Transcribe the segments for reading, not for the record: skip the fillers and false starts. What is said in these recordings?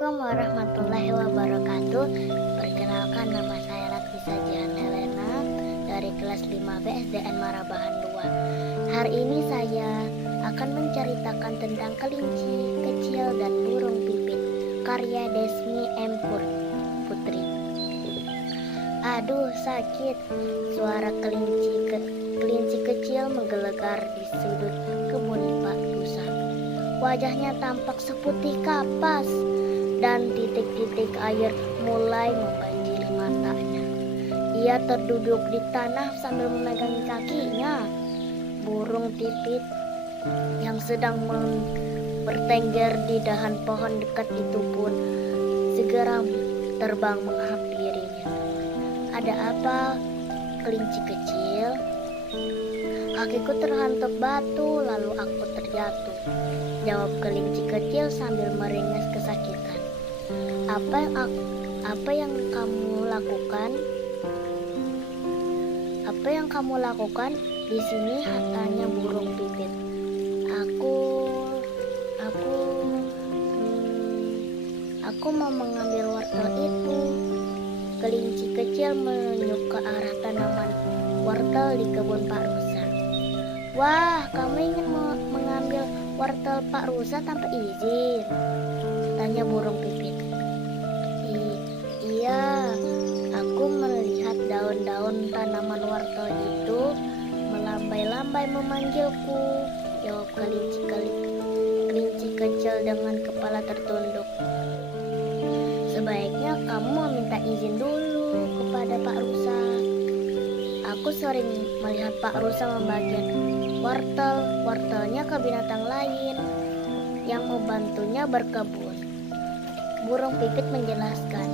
Assalamualaikum warahmatullahi wabarakatuh. Perkenalkan, nama saya Latvisa Jihan Helena dari kelas 5B SDN Marabahan 2. Hari ini saya akan menceritakan tentang kelinci kecil dan burung pipit, karya Desmi M. Putri. Aduh, sakit. Suara kelinci kecil menggelegar di sudut kebun Pak Rusa. Wajahnya tampak seputih kapas dan titik-titik air mulai membanjiri matanya. Ia terduduk di tanah sambil memegangi kakinya. Burung pipit yang sedang bertengger di dahan pohon dekat itu pun segera terbang menghampirinya. Ada apa, kelinci kecil? Kakiku terhantuk batu, lalu aku terjatuh, jawab kelinci kecil sambil meringis kesakitan. Apa yang kamu lakukan? Apa yang kamu lakukan di sini? Tanya burung pipit. Aku mau mengambil wortel itu. Kelinci kecil menunjuk ke arah tanaman wortel di kebun Pak Rusa. Wah, kamu ingin mengambil wortel Pak Rusa tanpa izin? Tanya burung pipit. Iya, aku melihat daun-daun tanaman wortel itu melambai-lambai memanggilku, jawab kelinci kecil dengan kepala tertunduk. Sebaiknya kamu meminta izin dulu kepada Pak Rusa. Aku sering melihat Pak Rusa membagikan wortelnya ke binatang lain yang membantunya berkebun. Burung pipit menjelaskan,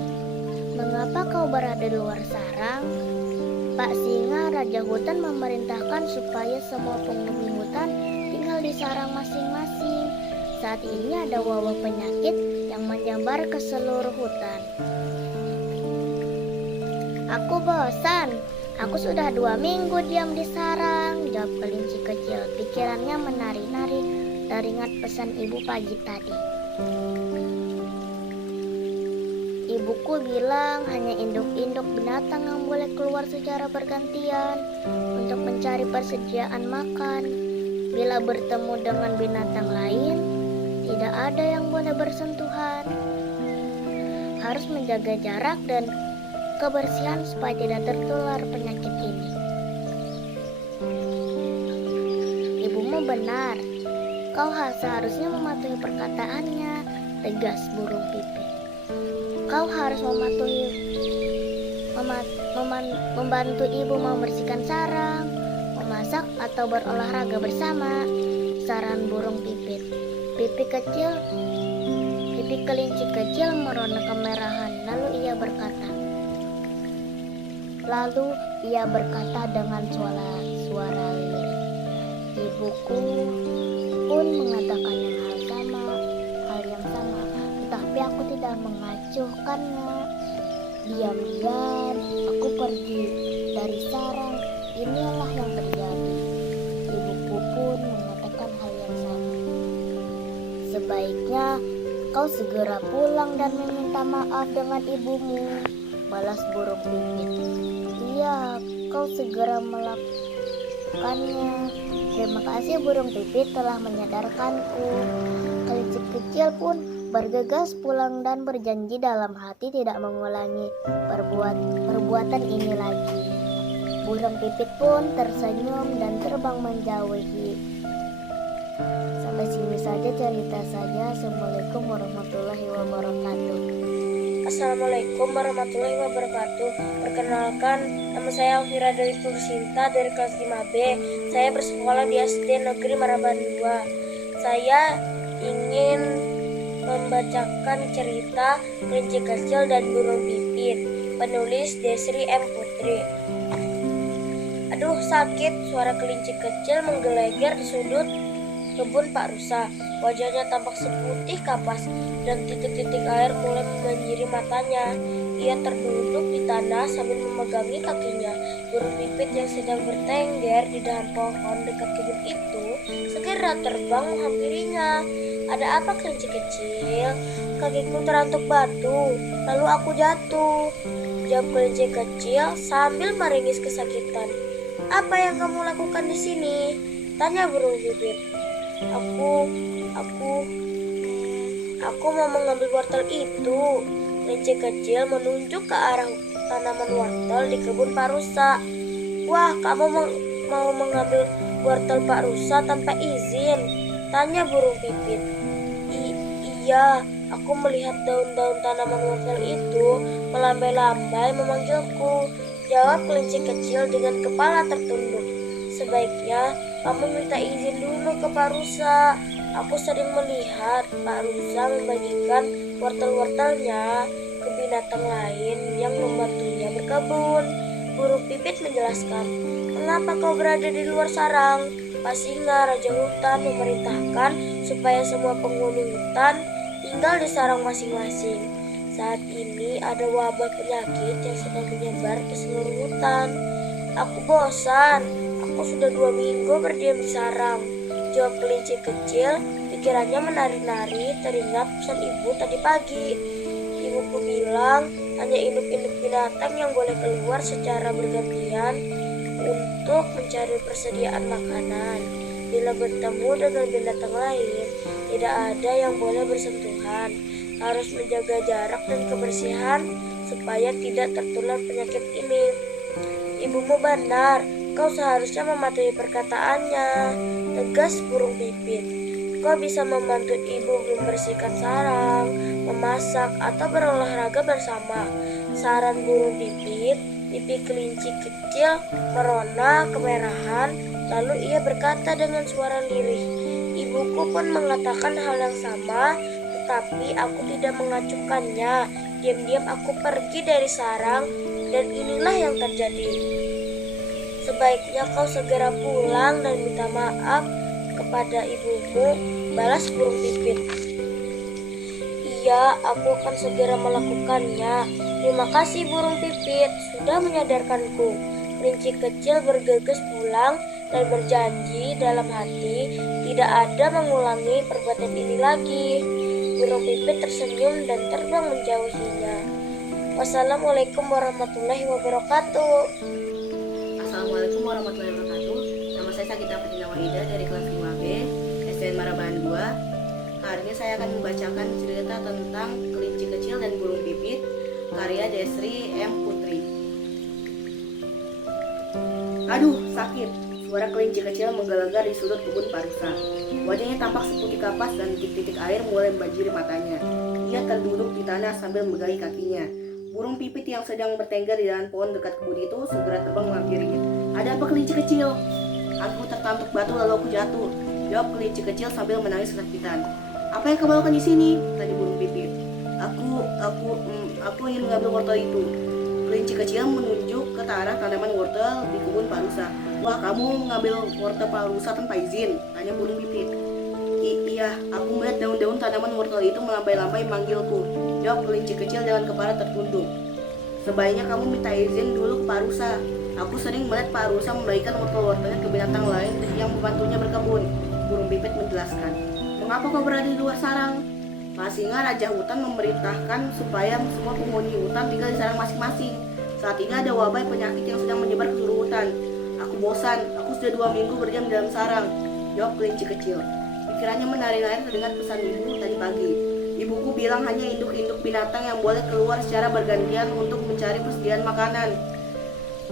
mengapa kau berada di luar sarang? Pak Singa, Raja Hutan, memerintahkan supaya semua penghuni hutan tinggal di sarang masing-masing. Saat ini ada wabah penyakit yang menyebar ke seluruh hutan. Aku bosan. Aku sudah 2 minggu diam di sarang, jawab kelinci kecil. Pikirannya menari-nari teringat pesan ibu pagi tadi. Ibuku bilang hanya induk-induk binatang yang boleh keluar secara bergantian untuk mencari persediaan makan. Bila bertemu dengan binatang lain, tidak ada yang boleh bersentuhan. Harus menjaga jarak dan kebersihan supaya tidak tertular penyakit ini. Ibumu benar. Kau seharusnya mematuhi perkataannya, tegas burung pipit. Kau harus membantu ibu membersihkan sarang, memasak atau berolahraga bersama, saran burung pipit. Pipi kelinci kecil merona kemerahan, lalu ia berkata dengan suara lirih. Ibuku pun mengatakan hal yang sama, tetapi aku tidak mengacuhkannya. Diam-diam aku pergi dari sarang. Inilah yang terjadi. Ibuku pun mengatakan hal yang sama. Sebaiknya kau segera pulang dan meminta maaf dengan ibumu, balas burung pipit. Iya, kau segera melakukannya. Terima kasih burung pipit telah menyadarkanku. Kelinci kecil pun bergegas pulang dan berjanji dalam hati tidak mengulangi perbuatan ini lagi. Burung pipit pun tersenyum dan terbang menjauhi. Sampai sini saja cerita saya. Assalamualaikum warahmatullahi wabarakatuh. Assalamualaikum warahmatullahi wabarakatuh. Perkenalkan, nama saya Alvira dari Tursinta dari kelas 5B. Saya bersekolah di SD Negeri Marabahan 2. Saya ingin membacakan cerita Kelinci Kecil dan Burung Pipit, penulis Desri M. Putri. Aduh, sakit. Suara kelinci kecil menggelegar di sudut kebun Pak Rusa. Wajahnya tampak seputih kapas dan titik-titik air mulai membanjiri matanya. Ia terduduk di tanah sambil memegangi kakinya. Burung pipit yang sedang bertengger di dahan pohon dekat kebun itu segera terbang menghampirinya. "Ada apa, kelinci kecil?" "Kakiku terantuk batu, lalu aku jatuh," jawab kelinci kecil sambil meringis kesakitan. "Apa yang kamu lakukan di sini?" tanya burung pipit. Aku mau mengambil wortel itu." Kelinci kecil menunjuk ke arah tanaman wortel di kebun Pak Rusa. "Wah, kamu mau mengambil wortel Pak Rusa tanpa izin?" tanya burung pipit. Iya, aku melihat daun-daun tanaman wortel itu melambai-lambai memanggilku," jawab kelinci kecil dengan kepala tertunduk. "Sebaiknya kamu minta izin dulu ke Pak Rusa. Aku sering melihat Pak Rusa membagikan wortel-wortelnya ke binatang lain yang membantunya berkebun." Burung pipit menjelaskan, "Mengapa kau berada di luar sarang? Pak Singa, Raja Hutan, memerintahkan supaya semua penghuni hutan tinggal di sarang masing-masing. Saat ini ada wabah penyakit yang sedang menyebar ke seluruh hutan. Aku bosan. Aku sudah 2 minggu berdiam di sarang," jawab kelinci kecil. Pikirannya menari-nari teringat pesan ibu tadi pagi. "Ibuku bilang hanya induk-induk binatang yang boleh keluar secara bergantian untuk mencari persediaan makanan. Bila bertemu dengan binatang lain, tidak ada yang boleh bersentuhan. Harus menjaga jarak dan kebersihan supaya tidak tertular penyakit ini." "Ibumu benar, kau seharusnya mematuhi perkataannya," tegas burung pipit. "Kau bisa membantu ibu membersihkan sarang, memasak, atau berolahraga bersama," saran burung pipit. Pipi kelinci kecil merona kemerahan, lalu ia berkata dengan suara lirih, "Ibuku pun mengatakan hal yang sama, tetapi aku tidak mengacuhkannya. Diam-diam aku pergi dari sarang, dan inilah yang terjadi. Sebaiknya kau segera pulang dan minta maaf kepada ibumu," balas burung pipit. "Iya, aku akan segera melakukannya. Terima kasih burung pipit sudah menyadarkanku." Kelinci kecil bergegas pulang dan berjanji dalam hati tidak ada mengulangi perbuatan ini lagi. Burung pipit tersenyum dan terbang menjauhinya. Wassalamualaikum warahmatullahi wabarakatuh. Assalamualaikum warahmatullahi wabarakatuh. Nama saya Sagita Fatina Wahida dari kelas 5B SDN Marabahan 2. Hari ini saya akan membacakan cerita tentang kelinci kecil dan burung pipit karya Desri M. Putri. "Aduh, sakit!" suara kelinci kecil menggelegar di sudut kebun Pak Rusa. Wajahnya tampak seputih kapas dan titik-titik air mulai membanjiri matanya. Ia terduduk di tanah sambil memegangi kakinya. Burung pipit yang sedang bertengger di dalam pohon dekat kebun itu segera terbang menghampirinya. "Ada apa, kelinci kecil?" "Aku tertantuk batu lalu aku jatuh," jawab kelinci kecil sambil menangis kesakitan. "Apa yang kamu lakukan di sini?" tanya burung pipit. Aku ingin mengambil wortel itu." Kelinci kecil menunjuk ke arah tanaman wortel di kebun Pak Rusa. "Wah, kamu mengambil wortel Pak Rusa tanpa izin?" tanya burung pipit. Iya, aku melihat daun-daun tanaman wortel itu melambai-lambai memanggilku," jawab kelinci kecil dengan kepala tertunduk. "Sebaiknya kamu minta izin dulu ke Pak Rusa. Aku sering melihat Pak Rusa membagikan wortel-wortelnya ke binatang lain yang membantunya berkebun," burung pipit menjelaskan. "Mengapa kau berada di luar sarang?" "Pak Singa, Raja Hutan, memerintahkan supaya semua penghuni hutan tinggal di sarang masing-masing. Saat ini ada wabah penyakit yang sedang menyebar ke seluruh hutan. Aku bosan, aku sudah 2 minggu berdiam di dalam sarang," jawab kelinci kecil. Pikirannya menari-nari terdengar pesan ibu tadi pagi. "Ibuku bilang hanya induk-induk binatang yang boleh keluar secara bergantian untuk mencari persediaan makanan.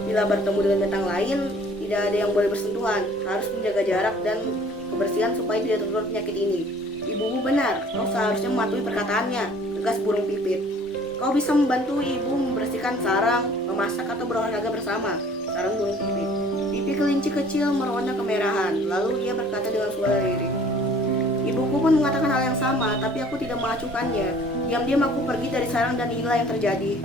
Bila bertemu dengan binatang lain, tidak ada yang boleh bersentuhan. Harus menjaga jarak dan kebersihan supaya tidak tertular penyakit ini." "Ibumu benar, kau seharusnya mematuhi perkataannya," tegas burung pipit. "Kau bisa membantu ibu membersihkan sarang, memasak, atau berolahraga bersama," saran burung pipit. Pipi kelinci kecil merona kemerahan, lalu ia berkata dengan suara lirih, "Ibuku pun mengatakan hal yang sama, tapi aku tidak mengacuhkannya. Diam-diam aku pergi dari sarang dan inilah yang terjadi."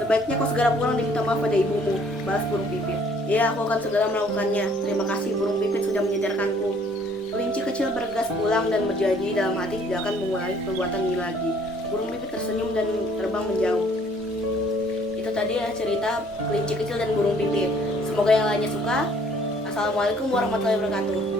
"Sebaiknya kau segera pulang dan minta maaf pada ibumu," balas burung pipit. "Ya, aku akan segera melakukannya. Terima kasih burung pipit sudah menyadarkanku." Kelinci kecil bergegas pulang dan berjanji dalam hati tidak akan mengulangi perbuatan ini lagi. Burung pipit tersenyum dan terbang menjauh. Itu tadi ya cerita kelinci kecil dan burung pipit. Semoga yang lainnya suka. Assalamualaikum warahmatullahi wabarakatuh.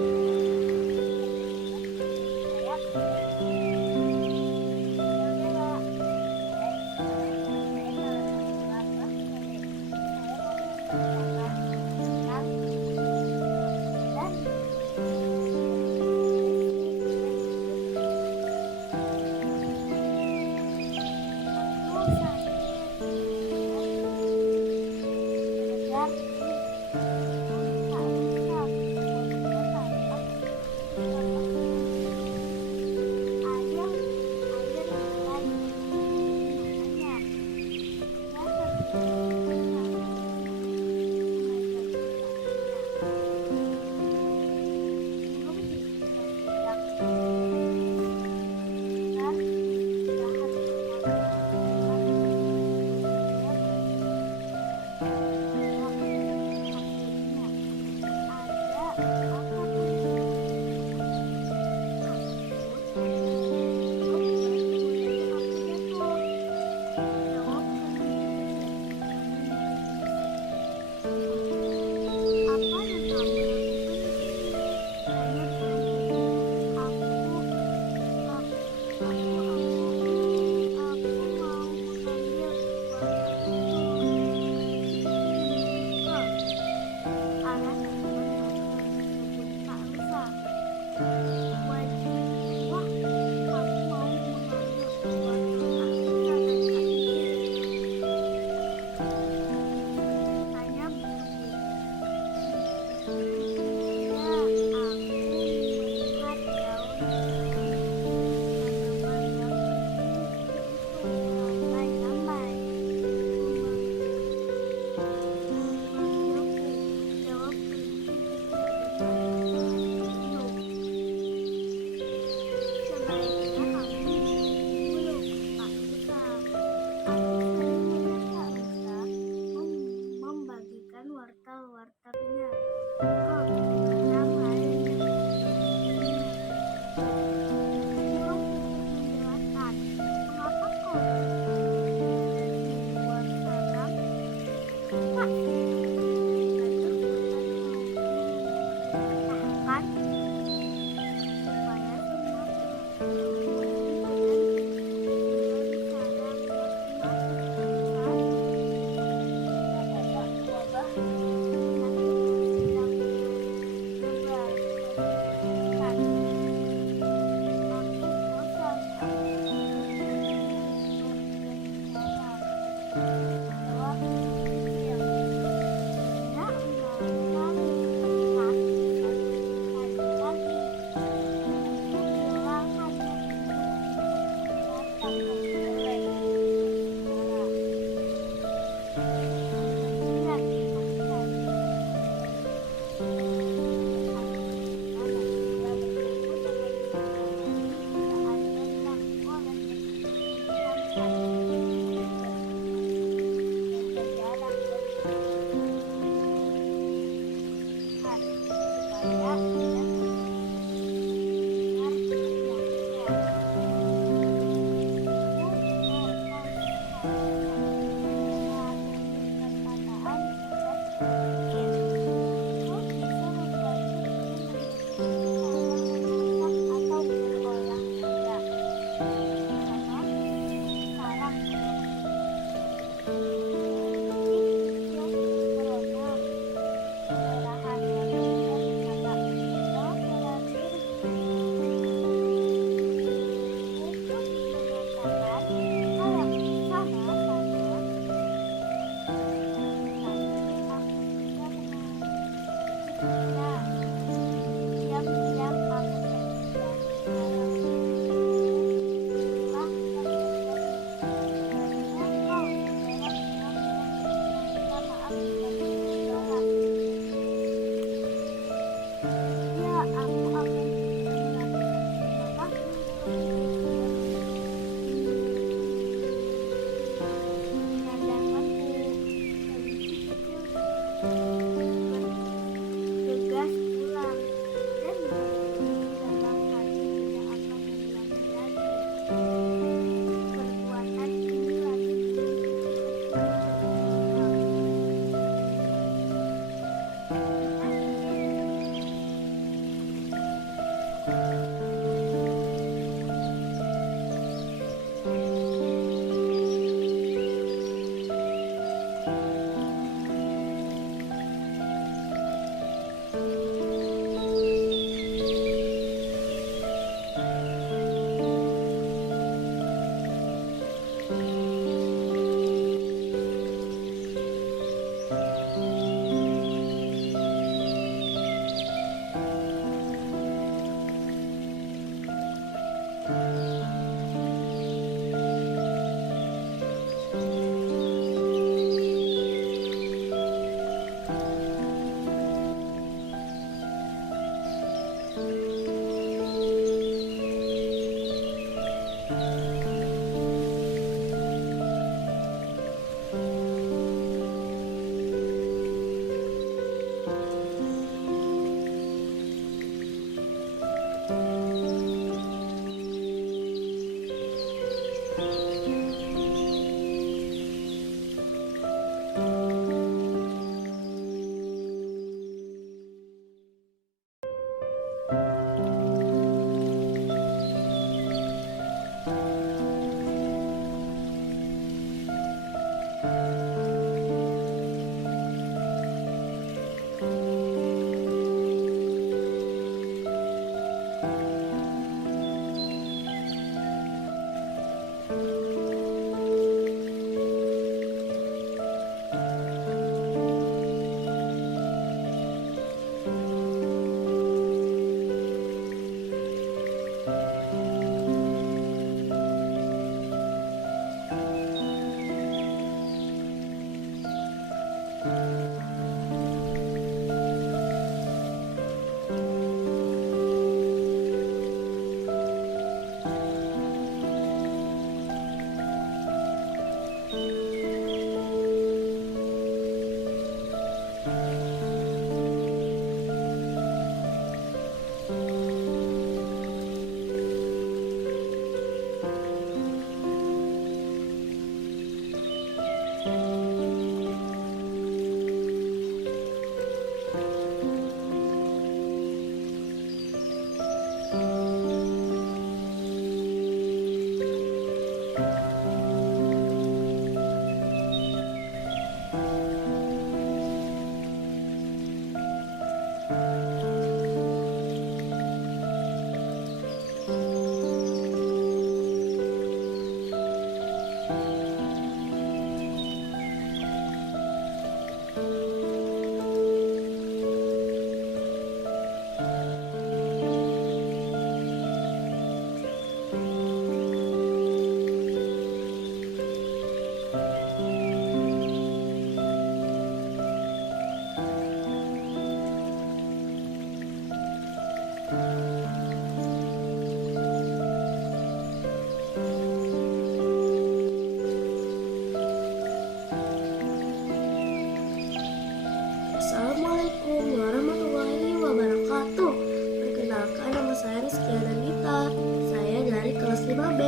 Assalamualaikum warahmatullahi wabarakatuh. Perkenalkan, nama saya Rizky Anandita. Saya dari kelas 5B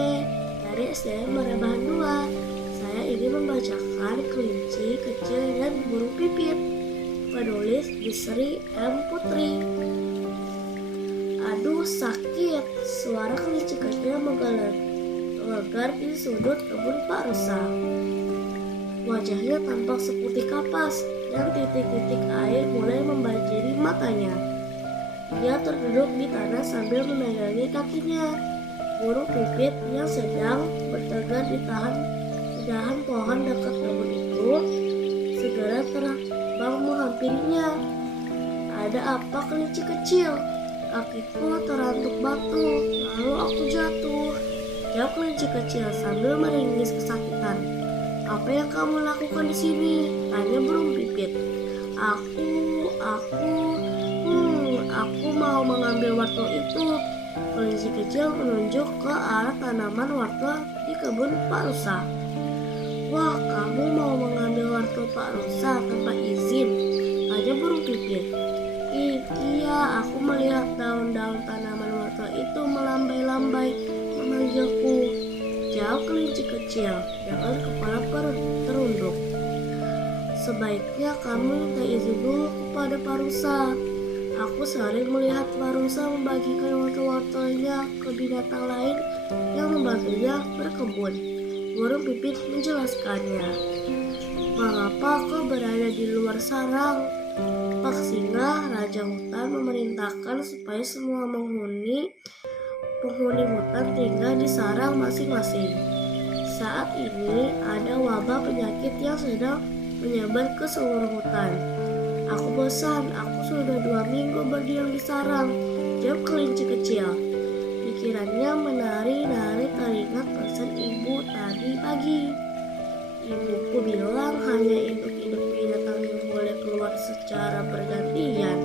dari SDN Marabahan 2. Saya ingin membacakan Kelinci Kecil dan Burung Pipit. Penulis Bisri M. Putri. Aduh sakit, suara kelinci kecil menggelegar di sudut kebun Pak Rusa. Wajahnya tampak seperti kapas dan titik-titik air mulai membanjiri matanya. Dia terduduk di tanah sambil memegangi kakinya. Burung pipit yang sedang bertegar di dahan pohon dekat kebun itu segera terbang menghampirinya. Ada apa, kelinci kecil? Kakiku terantuk batu, lalu aku jatuh. Jawab kelinci kecil sambil meringis kesakitan. Apa yang kamu lakukan di sini? Tanya burung pipit. Aku mau mengambil wortel itu. Kelinci kecil menunjuk ke arah tanaman wortel di kebun Pak Rusa. Wah, kamu mau mengambil wortel Pak Rusa tanpa izin? Tanya burung pipit. Iya, aku melihat daun-daun tanaman wortel itu melambai-lambai memanggilku. Jawab kelinci kecil dengan kepala terunduk. Sebaiknya kamu minta izin dulu kepada Pak Rusa. Aku sering melihat Pak Rusa membagikan wortel-wortelnya ke binatang lain yang membantunya berkebun. Burung pipit menjelaskannya. Mengapa kau berada di luar sarang? Pak Singa, Raja Hutan, memerintahkan supaya semua penghuni hutan tinggal di sarang masing-masing. Saat ini ada wabah penyakit yang sedang menyebar ke seluruh hutan. Aku bosan, aku sudah 2 minggu berdiam di sarang, jawab kelinci kecil. Pikirannya menari-nari teringat pesan ibu tadi pagi. Ibuku bilang hanya induk-induk binatang yang boleh keluar secara bergantian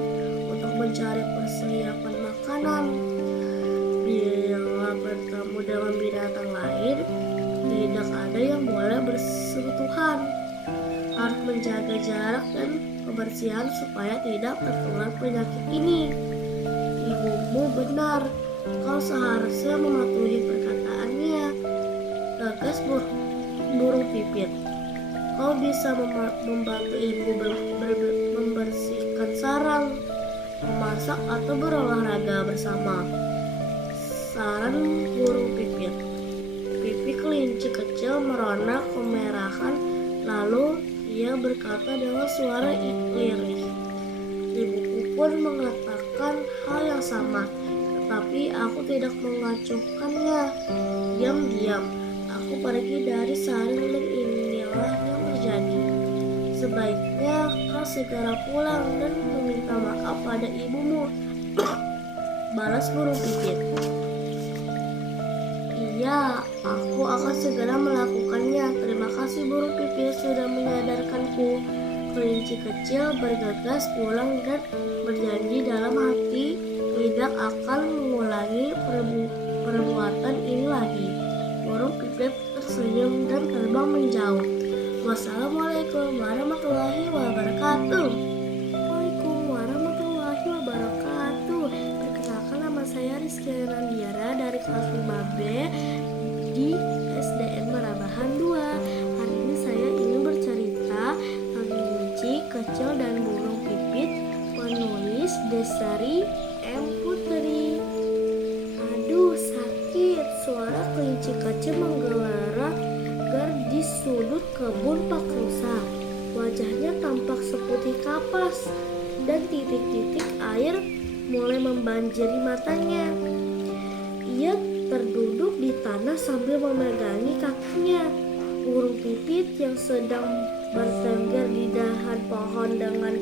untuk mencari persiapan makanan. Bila bertemu dengan binatang lain, tidak ada yang boleh bersentuhan. Harus menjaga jarak dan kebersihan supaya tidak tertular penyakit ini. Ibumu benar, kau seharusnya mematuhi perkataannya, gagas burung pipit. Kau bisa membantu ibu membersihkan sarang, memasak atau berolahraga bersama. Saran burung pipit. Pipi kelinci kecil merona kemerahan, lalu ia berkata dengan suara lirih. Ibuku pun mengatakan hal yang sama, tetapi aku tidak mengacuhkannya. Diam-diam, aku pergi dari sarang dan inilah yang terjadi. Sebaiknya kau segera pulang dan meminta maaf pada ibumu, balas burung pipit. Iya, aku akan segera melakukannya. Terima kasih burung pipit sudah menyadarkanku. Kelinci kecil bergegas pulang dan berjanji dalam hati tidak akan mengulangi perbuatan ini lagi. Burung pipit tersenyum dan terbang menjauh. Wassalamualaikum warahmatullahi wabarakatuh. Waalaikumsalam warahmatullahi wabarakatuh. Perkenalkan, nama saya Rizky Randiara dari kelas 5B di SDN Marabahan 2. Hari ini saya ingin bercerita tentang kelinci kecil dan burung pipit, penulis Desari M. Putri. Aduh, sakit. Suara kelinci kecil menggelegar di sudut kebun Pak Rusa. Wajahnya tampak seputih kapas dan titik-titik air mulai membanjiri matanya. Ia terduduk di tanah sambil memegangi kakinya. Burung pipit yang sedang bertengger di dahan pohon dengan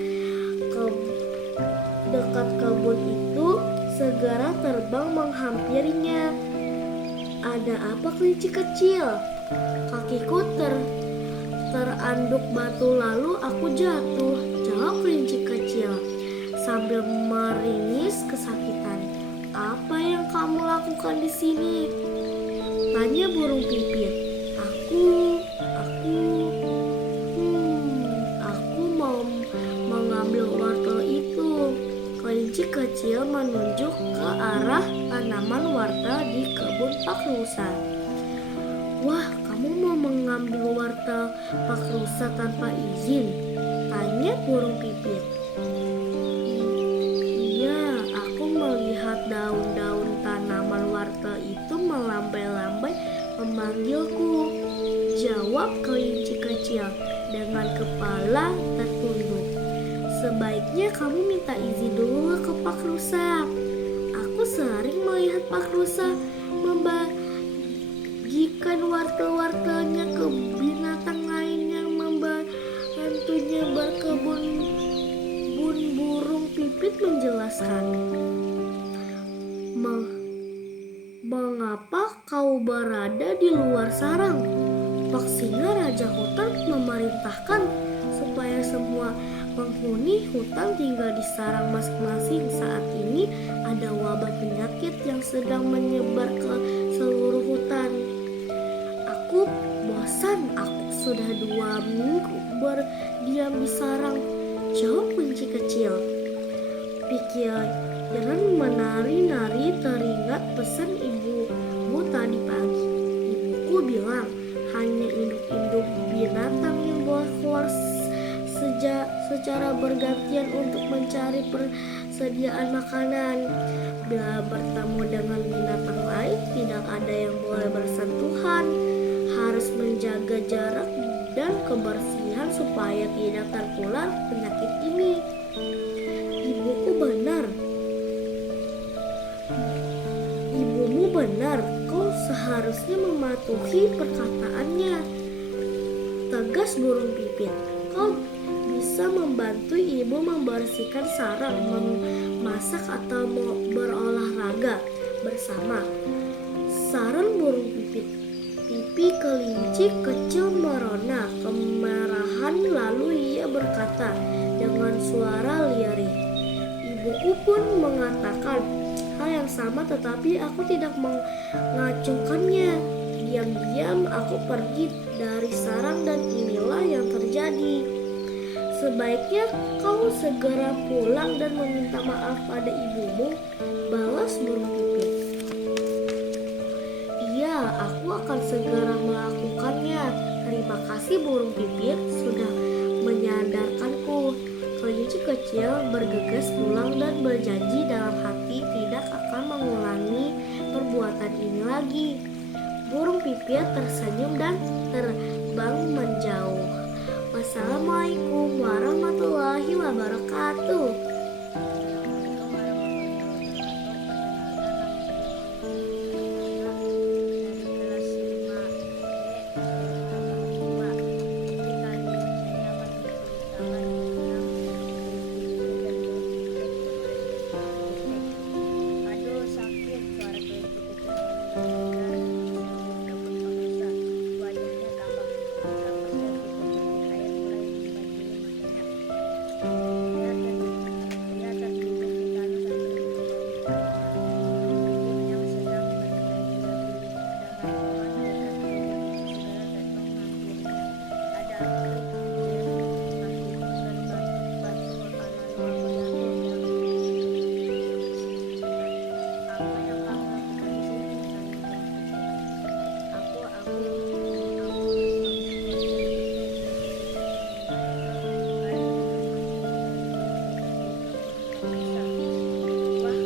dekat kebun itu segera terbang menghampirinya. Ada apa, kelinci kecil? Kakiku teranduk batu lalu aku jatuh, jawab kelinci kecil sambil meringis kesakitan. Apa yang kamu lakukan di sini? Tanya burung pipit. Aku mau mengambil wortel itu. Kelinci kecil menunjuk ke arah tanaman wortel di kebun Pak Rusa. Wah, kamu mau mengambil wortel Pak Rusa tanpa izin? Tanya burung pipit. Iya, aku melihat daun-daun tanaman wortel itu melambai-lambai memanggilku, jawab kelinci kecil dengan kepala tertunduk. Sebaiknya kamu minta izin dulu ke Pak Rusa. Aku sering melihat Pak Rusa membagikan wortel-wortelnya ke binatang lain yang membantunya berkebun. Burung pipit menjelaskan. Mengapa kau berada di luar sarang? Pak Singa Raja Hutan memerintahkan supaya semua penghuni hutan tinggal di sarang masing-masing. Saat ini ada wabah penyakit yang sedang menyebar ke seluruh hutan. Aku bosan, aku sudah 2 minggu berdiam di sarang, jawab kelinci kecil. Pikiran menari-nari teringat pesan ibumu tadi pagi. Ibuku bilang hanya induk-induk binatang yang boleh keluar secara bergantian untuk mencari persediaan makanan. Bila bertemu dengan binatang lain, tidak ada yang boleh bersentuhan. Harus menjaga jarak dan kebersihan supaya tidak tertular penyakit ini. Ibumu benar, kau seharusnya mematuhi perkataannya. Tegas burung pipit. Kau bisa membantu ibu membersihkan sarang, memasak atau berolahraga bersama. Saran burung pipit. Pipi kelinci kecil merona kemarahan, lalu ia berkata dengan suara lirih. Ibuku pun mengatakan hal yang sama, tetapi aku tidak mengacungkannya. Diam-diam aku pergi dari sarang dan inilah yang terjadi. Sebaiknya kau segera pulang dan meminta maaf pada ibumu, balas burung pipit. Iya, aku akan segera melakukannya. Terima kasih burung pipit sudah menyadarkanku. Kelinci kecil bergegas pulang dan berjanji dalam hati tidak akan mengulangi perbuatan ini lagi. Burung pipit tersenyum dan terbang menjauh. Wassalamualaikum warahmatullahi wabarakatuh. Aduh sakit, suara kelinci kecil mendengar dapat paksa. Wajahnya tampak seperti titik air mulai membanjiri matanya. Dia tertidur di tanah sambil mendengar yang sedang menyukai lebih. Padahal teman dekat kelinci segera datang menghampirinya. Ada apa? Dia masih berbatu lalu apa yang kamu lakukan di sini? Wah,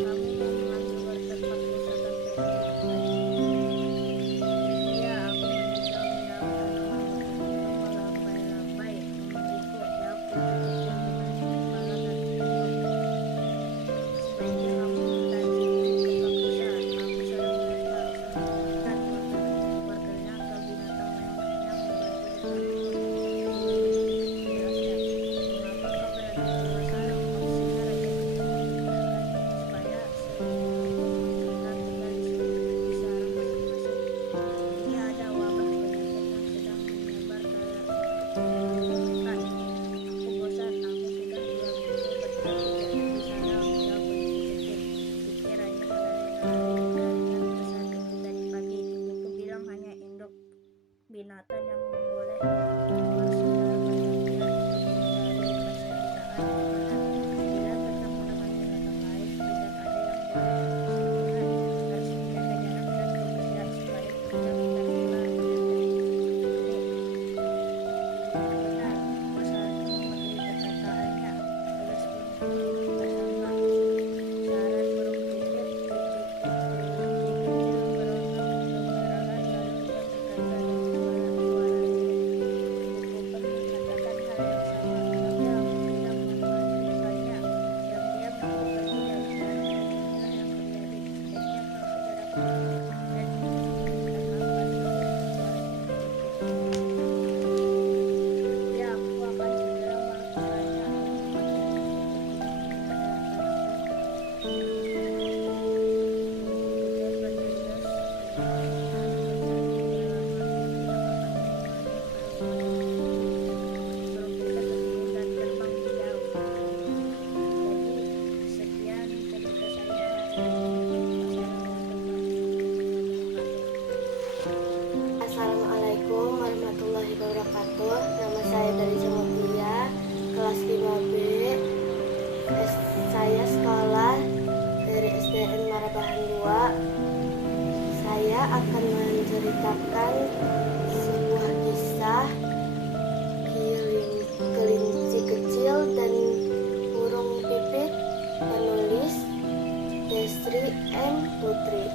kamu mau mengambil wortel Pak Musa sampai iya, aku mencoba melambai-lambai memandikku. Jawab kecil dengan kepala dan sebaiknya kamu minta izin ke Pak Musa. Aku sering melihat Pak Musa memberikan wortelnya ke binatang lain yang membantu jelasnya. Mengapa kau berada di luar sarang? Maksudnya raja supaya kita tinggal di sarang masing-masing. Ini ada wabah penyakit yang sedang menyebar ke hutan. Aku bosan, aku sudah 2 minggu berdiam di sana, jawab kelinci kecil. Pikirannya berlari-lari dengan besar itu tadi pagi. Ibuku bilang hanya induk binatang yang boleh keluar segala perjanjian untuk menghindari persediaan makanan. Bila bertemu dengan binatang lain, tidak ada yang boleh bersinggungan. Harus menjaga jarak dan kebersihan supaya tidak tertular penyakit ini. Benar, aku seharusnya mematuhi perkataannya. Tegas pun bersama. Saran burung pipit. Kelinci kecil berontak kemarahan, lalu ia berkata dengan suara lirih. Ibuku pun mengatakan hal yang sama, tetapi aku tidak mengacungkannya. Diam-diam aku pergi dari sarang dan inilah yang terjadi. Sebaiknya kau segera pulang dan minta maaf pada ibumu, balas burung pipit. Ya, aku akan segera melakukannya. Sekian cerita saya. Assalamualaikum warahmatullahi wabarakatuh. Nama saya dari Mutia, kelas 5B. Saya sekolah dari SDN Marabahan 2. Saya akan menceritakan sebuah kisah kelinci kecil dan burung pipit, penulis Desri M. Putri.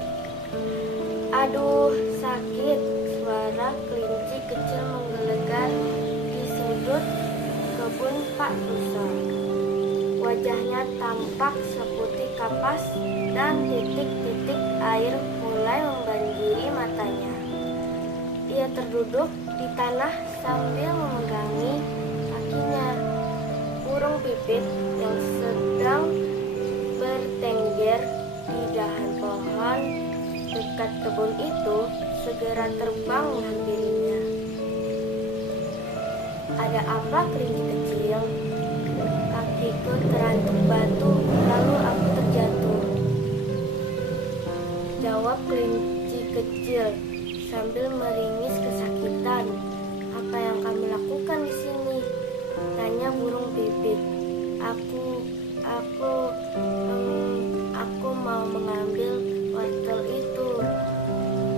Aduh, sakit, suara kelinci kecil menggelegar di sudut kebun Pak Musa. Wajahnya tampak seputih kapas dan titik-titik air mulai membanjiri matanya. Ia terduduk di tanah sambil memegangi kakinya. Burung pipit yang sedang bertengger di dahan pohon dekat kebun itu segera terbang menghampirinya. "Ada apa, kelinci kecil?" "Kakiku terantuk batu, lalu aku terjatuh," jawab kelinci kecil sambil meringis kesakitan. "Apa yang kamu lakukan di sini?" tanya burung pipit. Aku mau mengambil wortel itu."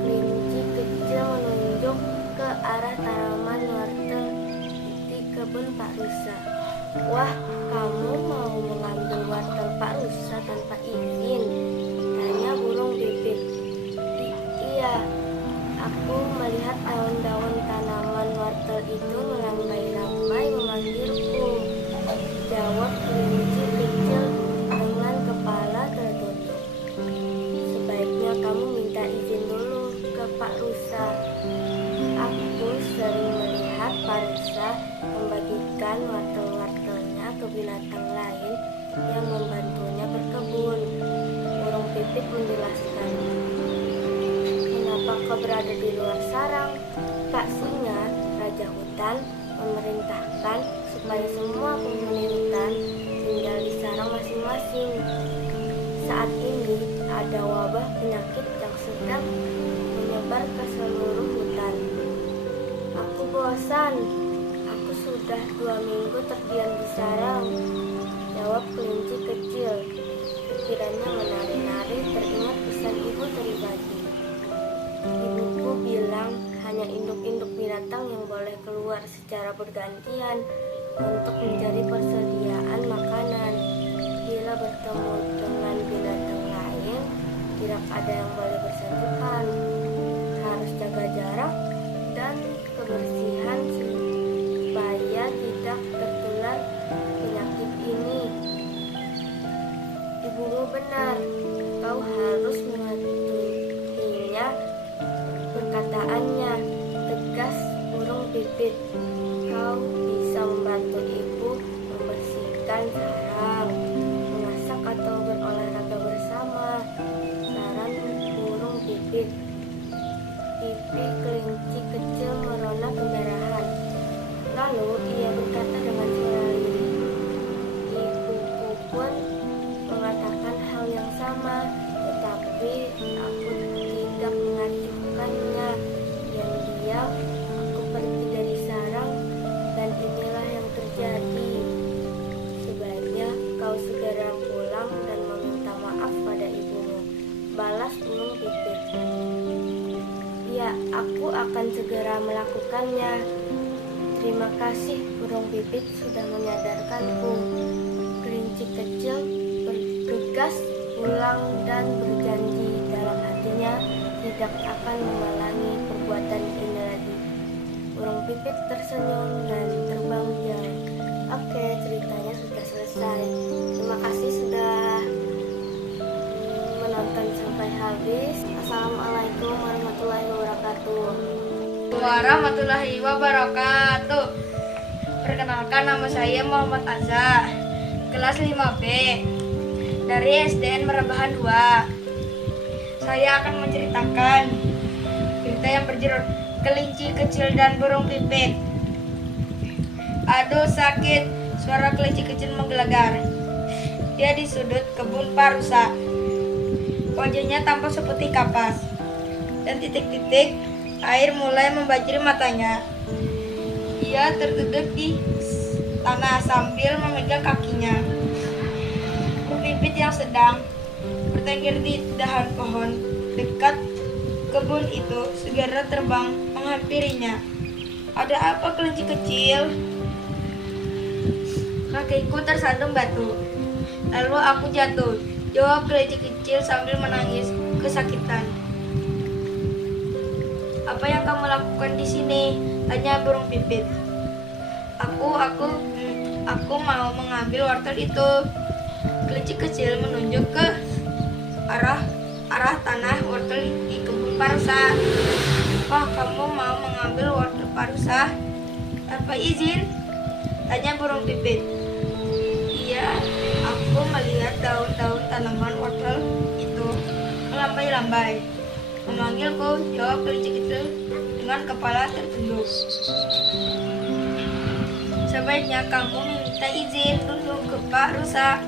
Kelinci kecil menunjuk ke arah tanaman wortel di kebun Pak Rusa. "Wah, kamu mau mengambil wortel Pak Rusa tanpa izin?" tanya burung pipit. Iya, aku melihat daun-daun tanaman wortel itu melambai-lambai memanggilku," jawab kelinci kecil dengan kepala tertutup. "Sebaiknya kamu minta izin dulu ke Pak Rusa. Aku sering melihat Pak Rusa membagikan wortel-wortelnya ke binatang lain yang membantunya berkebun." Burung pipit menjelaskan. "Kenapa kau berada di luar sarang? Pak Singa, Raja Hutan, memerintahkan supaya semua penghuni hutan tinggal di sarang masing-masing. Saat ini ada wabah penyakit yang sedang menyebar ke seluruh hutan. Aku bosan. Aku sudah 2 minggu terdiam di sarang," jawab kelinci kecil. Pikirannya menari-nari teringat pesan ibu tadi pagi. "Ibuku bilang hanya induk-induk binatang yang boleh keluar secara bergantian untuk mencari persediaan makanan. Bila bertemu dengan binatang lain, tidak ada yang boleh bersentuhan. Harus jaga jarak dan kebersihan supaya tidak tertular penyakit ini." "Ibumu benar, kau harus mematuhinya," perkataannya, tegas burung pipit. "Kau bisa membantu ibu membersihkan sarang, memasak atau berolahraga bersama," saran burung pipit. Pipi kelinci kecil merona kemerahan. Lalu ia berkata dengan suara lirih, "Ibuku pun mengatakan hal yang sama, tetapi aku tidak mengacuhkannya. Diam-diam aku pergi dari sarang dan inilah yang terjadi. Sebaiknya kau segera pulang dan meminta maaf pada ibumu," balas burung pipit. "Ya, aku akan segera melakukannya. Terima kasih burung pipit sudah menyadarkanku." Kelinci kecil bergegas pulang dan berjanji dalam hatinya tidak akan mengulangi perbuatan ini lagi. Burung pipit tersenyum dan terbang jauh. Oke, ceritanya sudah selesai. Terima kasih sudah menonton sampai habis. Assalamualaikum warahmatullahi wabarakatuh. Warahmatullahi wabarakatuh. Perkenalkan, nama saya Muhammad Azza, kelas 5B dari SDN Merabahan 2. Saya akan menceritakan cerita yang berjudul Kelinci Kecil dan Burung Pipit. "Aduh sakit," suara kelinci kecil menggelegar. Dia di sudut kebun Pak Rusa. Wajahnya tampak seperti kapas, dan titik-titik air mulai membanjiri matanya. Ia terduduk di tanah sambil memegang kakinya. Burung pipit yang sedang bertengger di dahan pohon dekat kebun itu segera terbang menghampirinya. "Ada apa, kelinci kecil?" "Kakiku tersandung batu, lalu aku jatuh," jawab kelinci kecil sambil menangis kesakitan. "Apa yang kamu lakukan di sini?" tanya burung pipit. Aku mau mengambil wortel itu." Kelinci kecil menunjuk ke arah arah tanah wortel di kebun Pak Rusa. Wah, kamu mau mengambil wortel Pak Rusa tanpa izin? Tanya burung pipit. Iya, aku melihat daun-daun tanaman wortel itu melambai-lambai. Memanggilku, jawab kelinci kecil dengan kepala tertunduk. Sebaiknya kamu minta izin dulu ke Pak Rusa.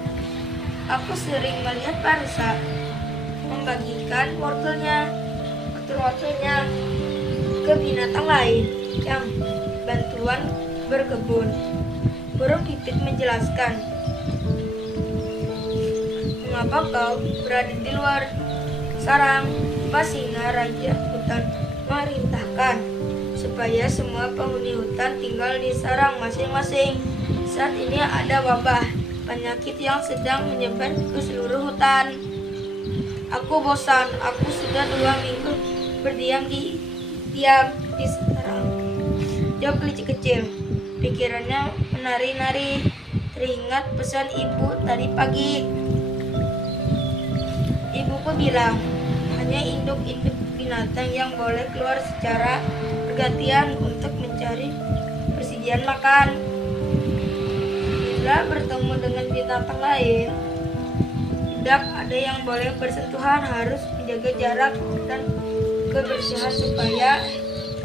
Aku sering melihat Pak Rusa membagikan wortelnya ke binatang lain yang bantuan berkebun. Burung pipit menjelaskan, mengapa kau berada di luar sarang? Pak Singa Raja Hutan merintahkan supaya semua penghuni hutan tinggal di sarang masing-masing. Saat ini ada wabah penyakit yang sedang menyebar ke seluruh hutan. Aku bosan, aku sudah 2 minggu berdiam di sarang. Jawab kelinci kecil. Pikirannya menari-nari, teringat pesan ibu tadi pagi. Ibuku bilang, hanya induk-induk binatang yang boleh keluar secara bergantian untuk mencari persediaan makan. Bila bertemu dengan binatang lain, tidak ada yang boleh bersentuhan, harus menjaga jarak dan kebersihan supaya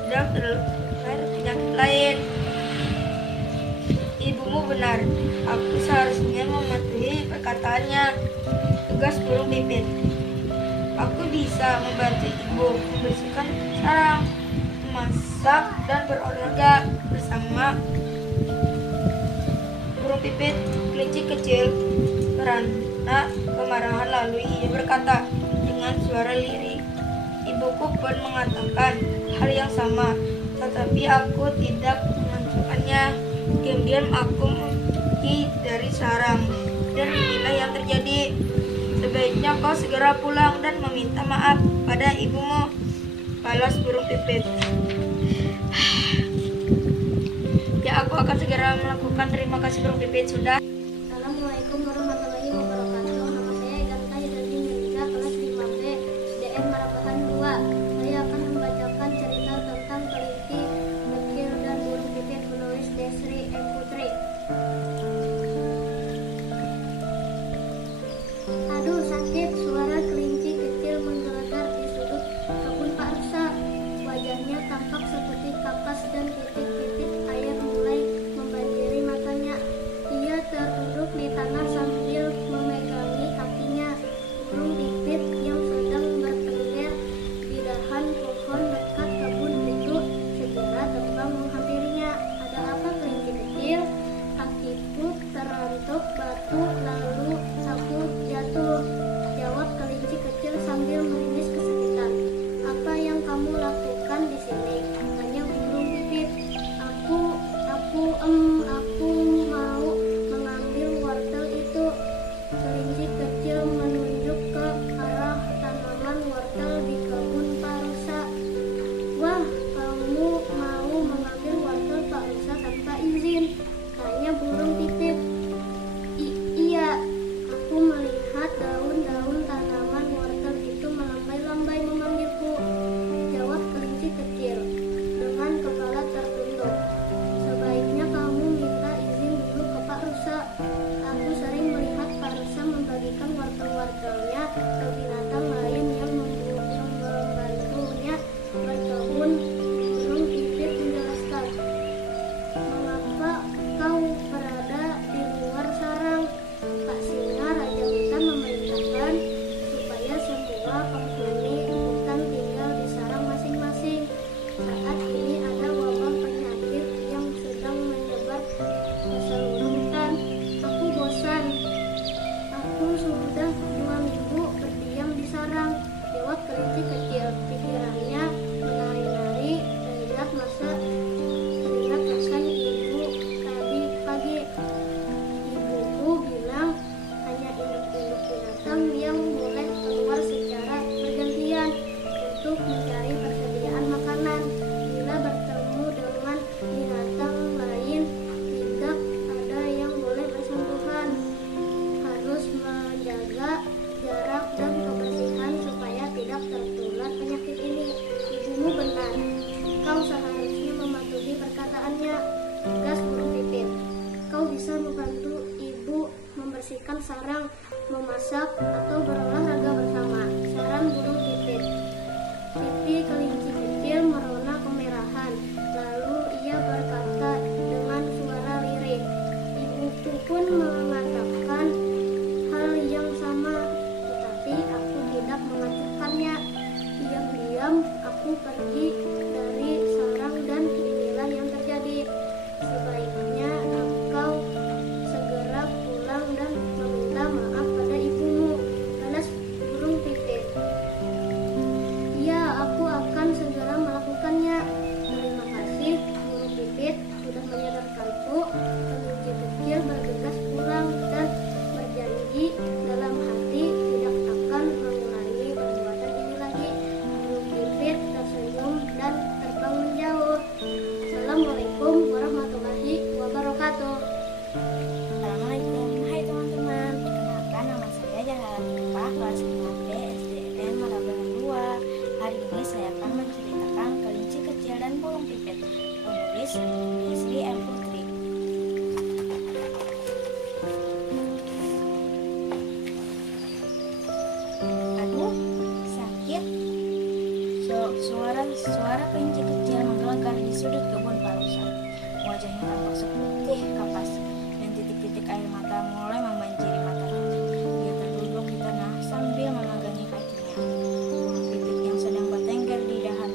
tidak tertular penyakit lain. Ibumu benar, aku seharusnya mematuhi perkataannya, tugas burung pipit. Aku bisa membantu ibu membersihkan sarang, memasak, dan berolahraga bersama. Burung pipit kelinci kecil karena kemarahan, lalu ia berkata dengan suara lirih, ibuku pun mengatakan hal yang sama, tetapi aku tidak mengacukannya. Diam-diam aku pergi dari sarang, dan inilah yang terjadi. Sebaiknya kau segera pulang dan meminta maaf pada ibumu, balas burung pipit. Ya, aku akan segera melakukan. Terima kasih burung pipit sudah. Assalamualaikum warahmatullahi wabarakatuh. Nama saya Ganta Yudhardin Yulika, kelas 5B, DM Marabahan 2. Saya akan membacakan cerita tentang kelinci kecil dan burung pipit, penulis Desri M. Putri. Aduh sakit, suara kelinci kecil menggelegar di sudut kebun Pak Rusa. Wajahnya tampak seperti kapas dan titik-titik air mulai membanjiri matanya. Ia membersihkan sarang, memasak, atau berolahraga bersama. Saran burung pipit. Pipi kelinci kecil merona kemerahan. Lalu ia berkata dengan suara lirih. Ibuku pun mengatakan hal yang sama, tetapi aku tidak mengacuhkannya. Diam-diam aku pergi dari sarang dan inilah yang terjadi. Sebaiknya engkau segera pulang dan meminta maaf pada ibumu, balas burung pipit. Ya, aku akan segera melakukannya. Terima kasih, burung pipit, sudah menyadarkanku. Kelinci kecil bergegas pulang dan berjanji dalam hati tidak akan mengulangi perbuatan ini lagi. Burung pipit tersenyum dan terbang menjauh. Assalamualaikum warahmatullahi wabarakatuh. Assalamualaikum, hai teman-teman. Perkenalkan, nama saya Jalan Lupa, kelas 5B SDN Marabanan 2. Hari ini saya akan menceritakan kelinci kecil dan burung pipit. Penulis Desri M. Putri. Aduh, sakit. Suara kelinci kecil menggelegar di sudut kebun parusa. Wajahnya tampak seputih kapas dan titik-titik air mata mulai membanjiri matanya. Dia terduduk di tanah sambil memegangi kakinya. Burung pipit yang sedang bertengger di dahan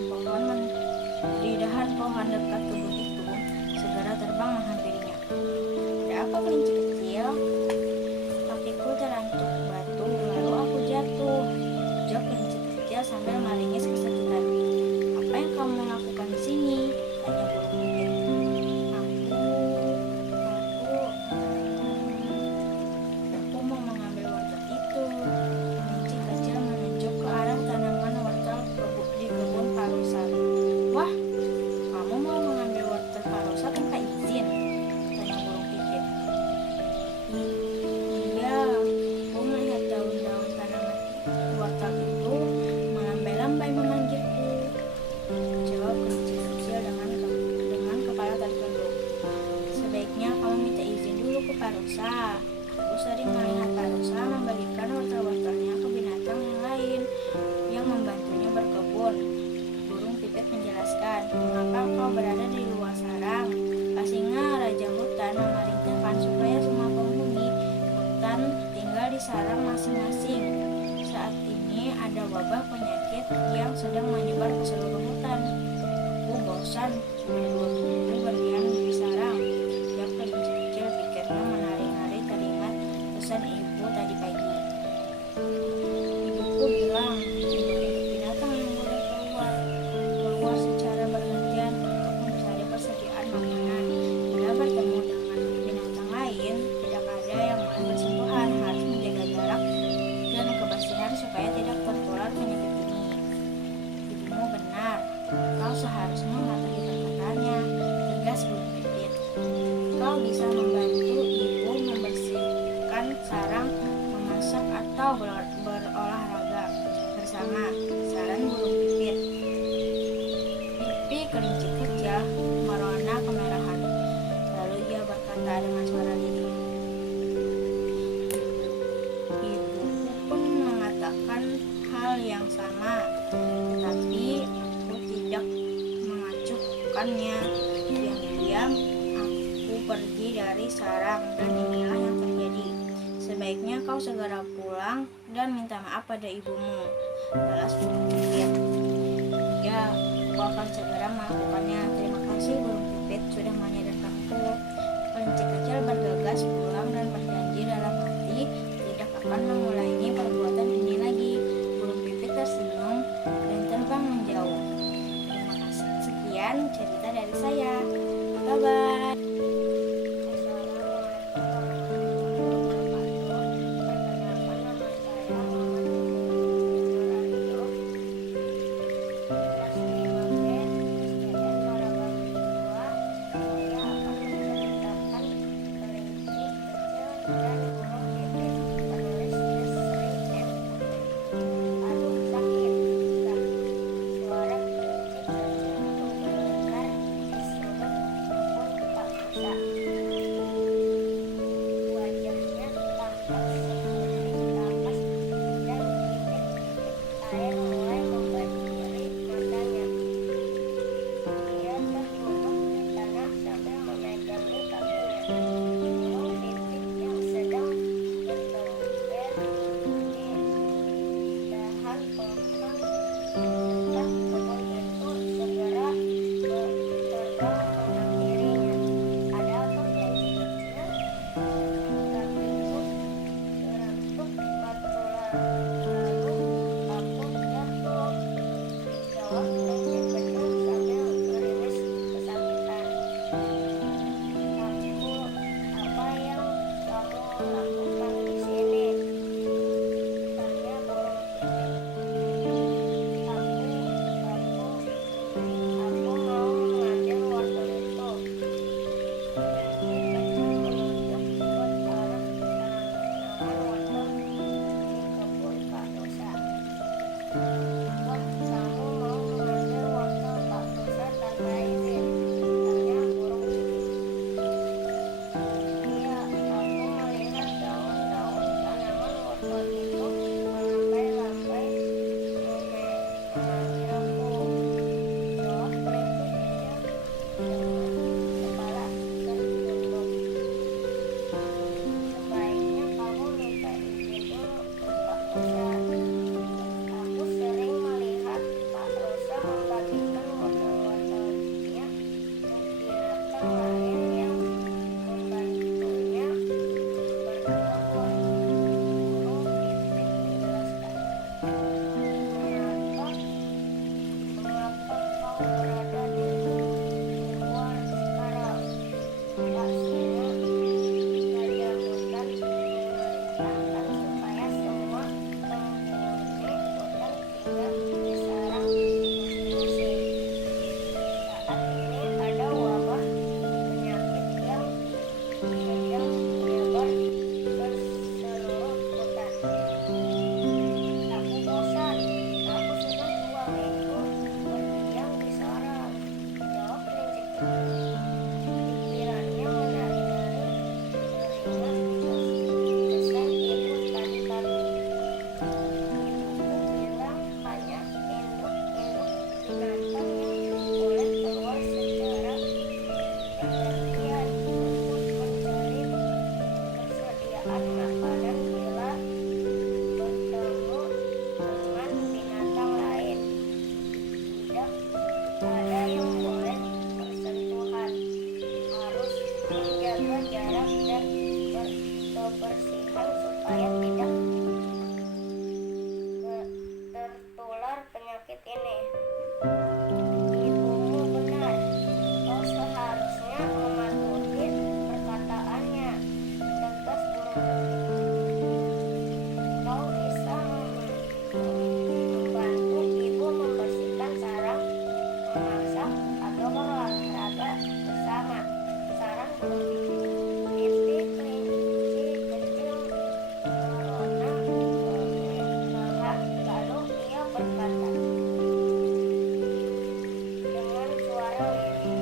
pohon dekat kebun itu segera terbang menghampirinya. Ada apa, kelinci kecil? Kakiku terantuk batu lalu aku jatuh, ujar kelinci kecil sambil meringis kesakitan. Apa yang kamu lakukan di sini? Tanya burung pipit. Aku mau mengambil wortel itu. Kelinci kecil menunjuk ke arah tanaman wortel di kebun parusa. Wah, kamu mau mengambil wortel parusa tanpa izin? Tanya burung pipit. Iya, aku melihat daun-daun tanaman wortel itu melambai-lambai memanggilku. Jawab kelinci kecil dengan kepala tertunduk. Sebaiknya kamu minta izin dulu ke parusa. Aku sering melihat parusa memberikan wortel-wortelnya ke binatang yang lain yang membantunya berkebun. Burung pipit menjelaskan, mengapa kau berada di luar sarang? Pastinya Raja Hutan memerintahkan supaya semua penghuni hutan tinggal di sarang masing-masing. Saat ini ada wabah penyakit yang sedang menyebar ke seluruh hutan. Aku bosan, sudah 2 minggu berdiam di sarang. Jawab kelinci kecil, pikirnya menari-nari teringat pesan ibu tadi pagi. Ibuku bilang, binatang yang boleh keluar secara bergantian untuk mencari persediaan makanan. Bila bertemu dengan binatang lain, tidak ada yang boleh bersentuhan, harus menjaga jarak dan kebersihan supaya tidak tertular penyakit ini. Ibumu benar, kau seharusnya mematuhi perkataannya, tegas burung pipit. Kau bisa membantu ibu membersihkan sarang, memasak atau berolahraga bersama, saran burung pipit. Pipi kelinci kecil merona kemerahan. Lalu ia berkata dengan suara lirih. Ibuku pun mengatakan hal yang sama, tetapi aku tidak mengacuhkannya. Diam-diam aku pergi dari sarang dan inilah yang terjadi. Sebaiknya kau segera pulang dan minta maaf pada ibumu, balas burung pipit. Ya, aku akan segera melakukannya. Terima kasih burung pipit sudah menyadarkanku. Kelinci kecil bergegas pulang dan berjanji dalam hati tidak akan mengulangi perbuatan ini lagi. Burung pipit tersenyum dan terbang menjauh. Terima kasih. Sekian cerita dari saya. Bye bye. Wajahnya tampak Pak Singa, Raja Hutan memerintahkan supaya semua penghuni hutan tinggal di sarang masing-masing. Saat ini ada wabah penyakit yang sedang menyebar ke seluruh hutan. Aku bosan. Aku sudah 2 minggu berdiam di sarang, jawab kelinci kecil. Pikirannya menari-nari teringat pesan ibu tadi pagi. Ibuku bilang hanya induk-induk binatang yang boleh keluar secara bergantian untuk mencari persediaan makanan bila bertemu dengan binatang lain. Tidak ada yang boleh bersentuhan, harus menjaga jarak dan kebersihan supaya tidak tertular penyakit ini. Ibumu benar, kau seharusnya mematuhi perkataannya, tegas burung pipit. Kau bisa membantu ibu membersihkan sarang, memasak, atau berolahraga bersama. Saran burung pipit. Pipit kelinci kecil merona melihat, lalu ia berkata dengan suara lirih.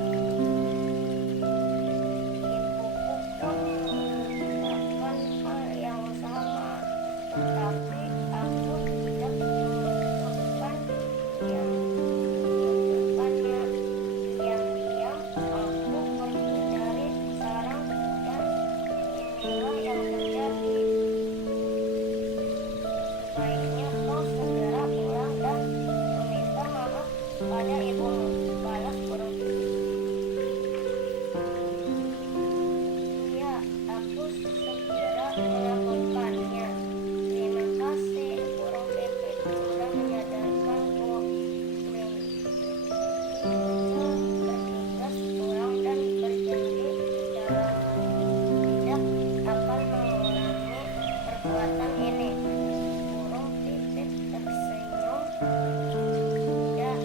Ibuku pun melakukan hal yang sama, tetapi aku tidak mengucapkannya. Diam-diam aku pergi dari sarang dan inilah yang terjadi. Baiknya kau segera pulang dan meminta maaf pada ibumu, balas burung pipit. Iya, aku segera melakukannya. Terima kasih burung pipit sudah menyadarkanku. Kelinci kecil bergegas pulang dan berjanji tidak akan mengulangi perbuatan ini. Burung pipit tersenyum dan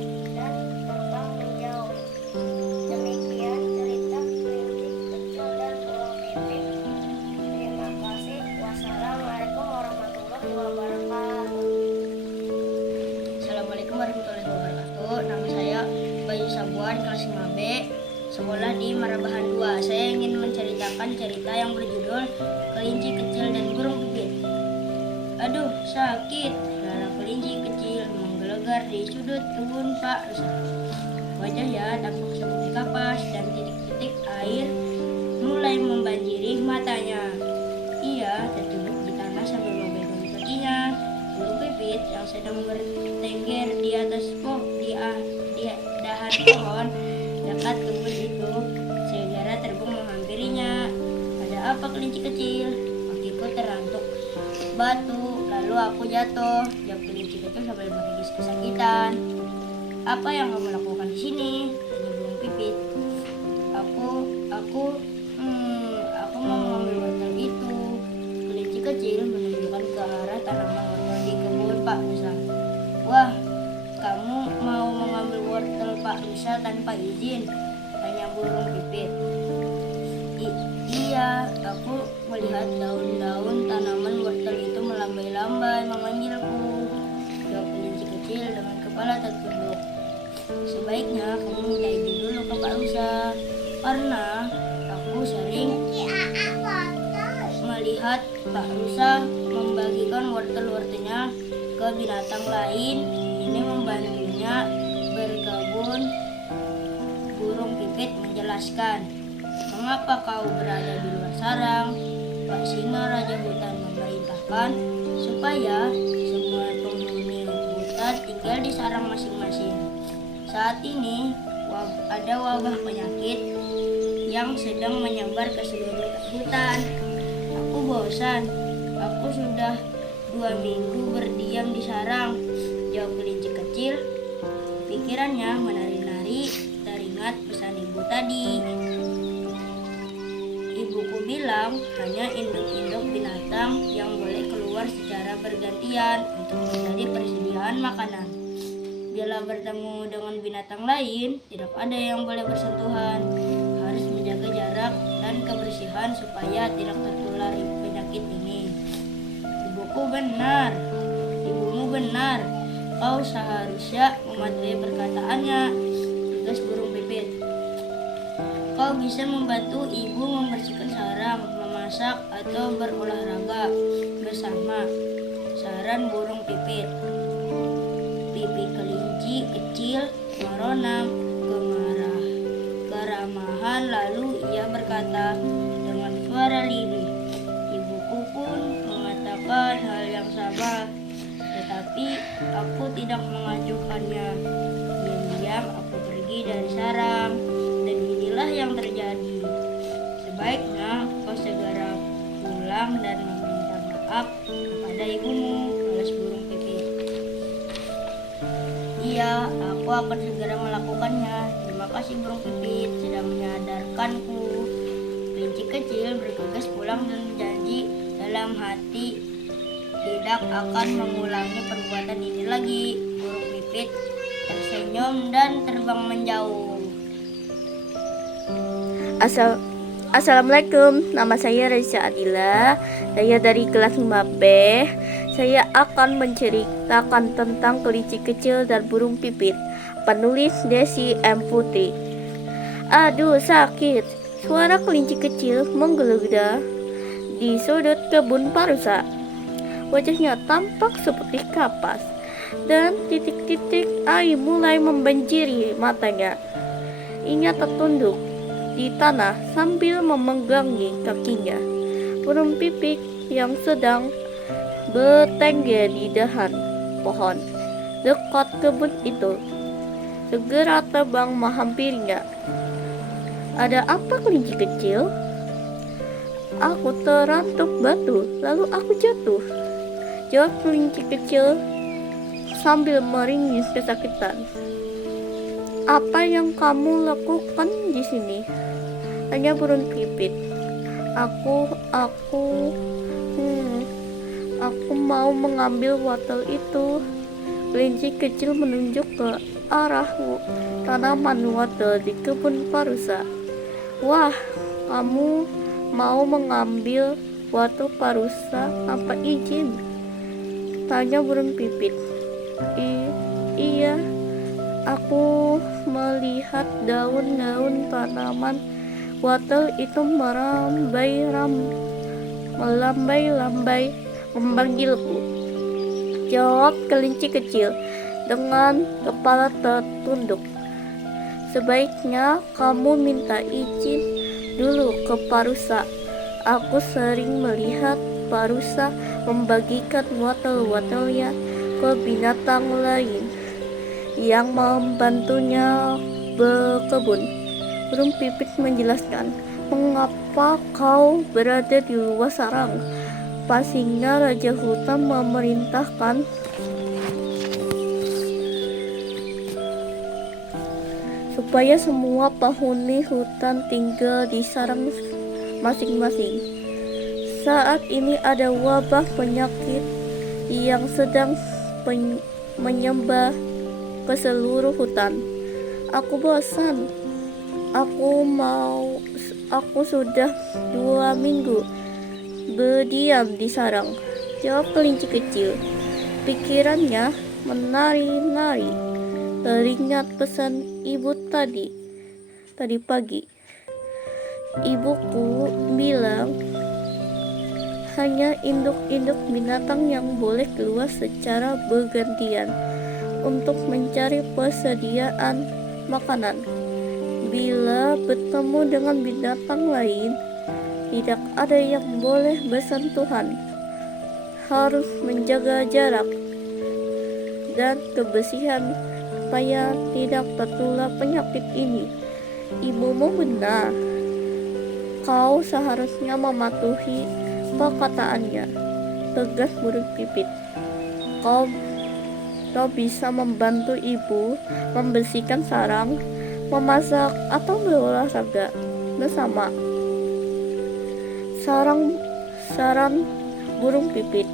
terbang menjauh. Demikian cerita kelinci kecil dan burung pipit. Terima kasih. Wassalamualaikum warahmatullahi wabarakatuh. Assalamualaikum warahmatullahi wabarakatuh. Nama saya Bayu Sabuan, kelas 5B, sekolah di Marabahan 2. Saya ingin menceritakan cerita yang berjudul Kelinci Kecil dan Burung Pipit. Aduh, sakit, suara kelinci kecil menggelegar di sudut kebun Pak Rusa. Wajahnya tampak seperti kapas dan titik-titik air mulai membanjiri matanya. Ia tertunduk di tanah sambil memegang kakinya. Burung pipit yang sedang bertengger di atas dahan pohon dekat kebun itu segera terbang menghampirinya. Ada apa kelinci kecil? Kakiku terantuk batu, lalu aku jatuh, jawab kelinci kecil sambil menangis kesakitan. Apa yang kamu lakukan di sini? Tanya burung pipit. Aku mau mengambil wortel itu. Kelinci kecil menunjukkan ke arah tanaman wortel di kebun Pak Rusa. Wah, kamu mau mengambil wortel Pak Rusa tanpa izin? Tanya burung pipit. Iya, aku melihat daun-daun tanaman wortel itu melambai-lambai memanggilku, jawab kelinci kecil dengan kepala tertunduk. Sebaiknya kamu minta izin dulu ke Pak Rusa, karena aku sering melihat Pak Rusa membagikan wortel-wortelnya ke binatang lain. Ini membantunya berkebun. Burung pipit menjelaskan. Mengapa kau berada di luar sarang? Pak Singa, Raja Hutan, memerintahkan supaya semua penghuni hutan tinggal di sarang masing-masing. Saat ini ada wabah penyakit yang sedang menyebar ke seluruh hutan. Aku bosan. Aku sudah 2 minggu berdiam di sarang, jawab kelinci kecil. Pikirannya menari-nari teringat pesan ibu tadi. bilang hanya induk-induk binatang yang boleh keluar secara bergantian untuk menjadi persediaan makanan. Bila bertemu dengan binatang lain, tidak ada yang boleh bersentuhan. Harus menjaga jarak dan kebersihan supaya tidak tertular penyakit ini. Ibumu benar. Kau seharusnya mematuhi perkataannya, tugas burung pipit. Kau bisa membantu ibu membersihkan sarang, memasak, atau berolahraga bersama. Saran burung pipit. Pipi kelinci kecil meronam keramahan, lalu ia berkata dengan suara lirih. Ibuku pun mengatakan hal yang sama, tetapi aku tidak mengajukannya. Diam-diam aku pergi dari sarang, dan inilah yang terjadi. Sebaiknya kau segera pulang dan meminta maaf kepada ibumu, balas burung pipit. Iya, aku akan segera melakukannya. Terima kasih burung pipit sudah menyadarkanku. Kelinci kecil bergegas pulang dan berjanji dalam hati tidak akan mengulangi perbuatan ini lagi. Burung pipit tersenyum dan terbang menjauh. Assalamualaikum, nama saya Reza Adila. Saya dari kelas 5B. Saya akan menceritakan tentang kelinci kecil dan burung pipit. Penulis Desi M. Putri. Aduh, sakit. Suara kelinci kecil menggelegar di sudut kebun parusa. Wajahnya tampak seperti kapas, dan titik-titik air mulai membanjiri matanya. Ia tertunduk di tanah sambil memegangi kakinya. Burung pipit yang sedang bertengger di dahan pohon dekat kebun itu segera terbang menghampirinya. Ada apa, kelinci kecil? Aku terantuk batu, lalu aku jatuh, jawab kelinci kecil sambil meringis kesakitan. Apa yang kamu lakukan di sini? Tanya burung pipit. Aku mau mengambil wortel itu. Kelinci kecil menunjuk ke arah tanaman wortel di kebun parusa. Wah, kamu mau mengambil wortel parusa tanpa izin? Tanya burung pipit. Iya, aku melihat daun-daun tanaman wortel itu melambai-lambai memanggilku, jawab kelinci kecil dengan kepala tertunduk. Sebaiknya kamu minta izin dulu ke parusa. Aku sering melihat parusa membagikan wortel-wortelnya ke binatang lain yang membantunya berkebun. Burung pipit menjelaskan, mengapa kau berada di luar sarang? Pastinya raja hutan memerintahkan supaya semua penghuni hutan tinggal di sarang masing-masing. Saat ini ada wabah penyakit yang sedang menyebar ke seluruh hutan. Aku bosan. Aku sudah 2 minggu berdiam di sarang, jawab kelinci kecil. Pikirannya menari-nari, teringat pesan ibu tadi pagi. Ibuku bilang hanya induk-induk binatang yang boleh keluar secara bergantian untuk mencari persediaan makanan. Bila bertemu dengan binatang lain, tidak ada yang boleh bersentuhan. Harus menjaga jarak dan kebersihan supaya tidak tertular penyakit ini. Ibumu benar. Kau seharusnya mematuhi perkataannya, tegas burung pipit. Kau bisa membantu ibu membersihkan sarang, memasak, atau berolahraga bersama. sarang burung pipit.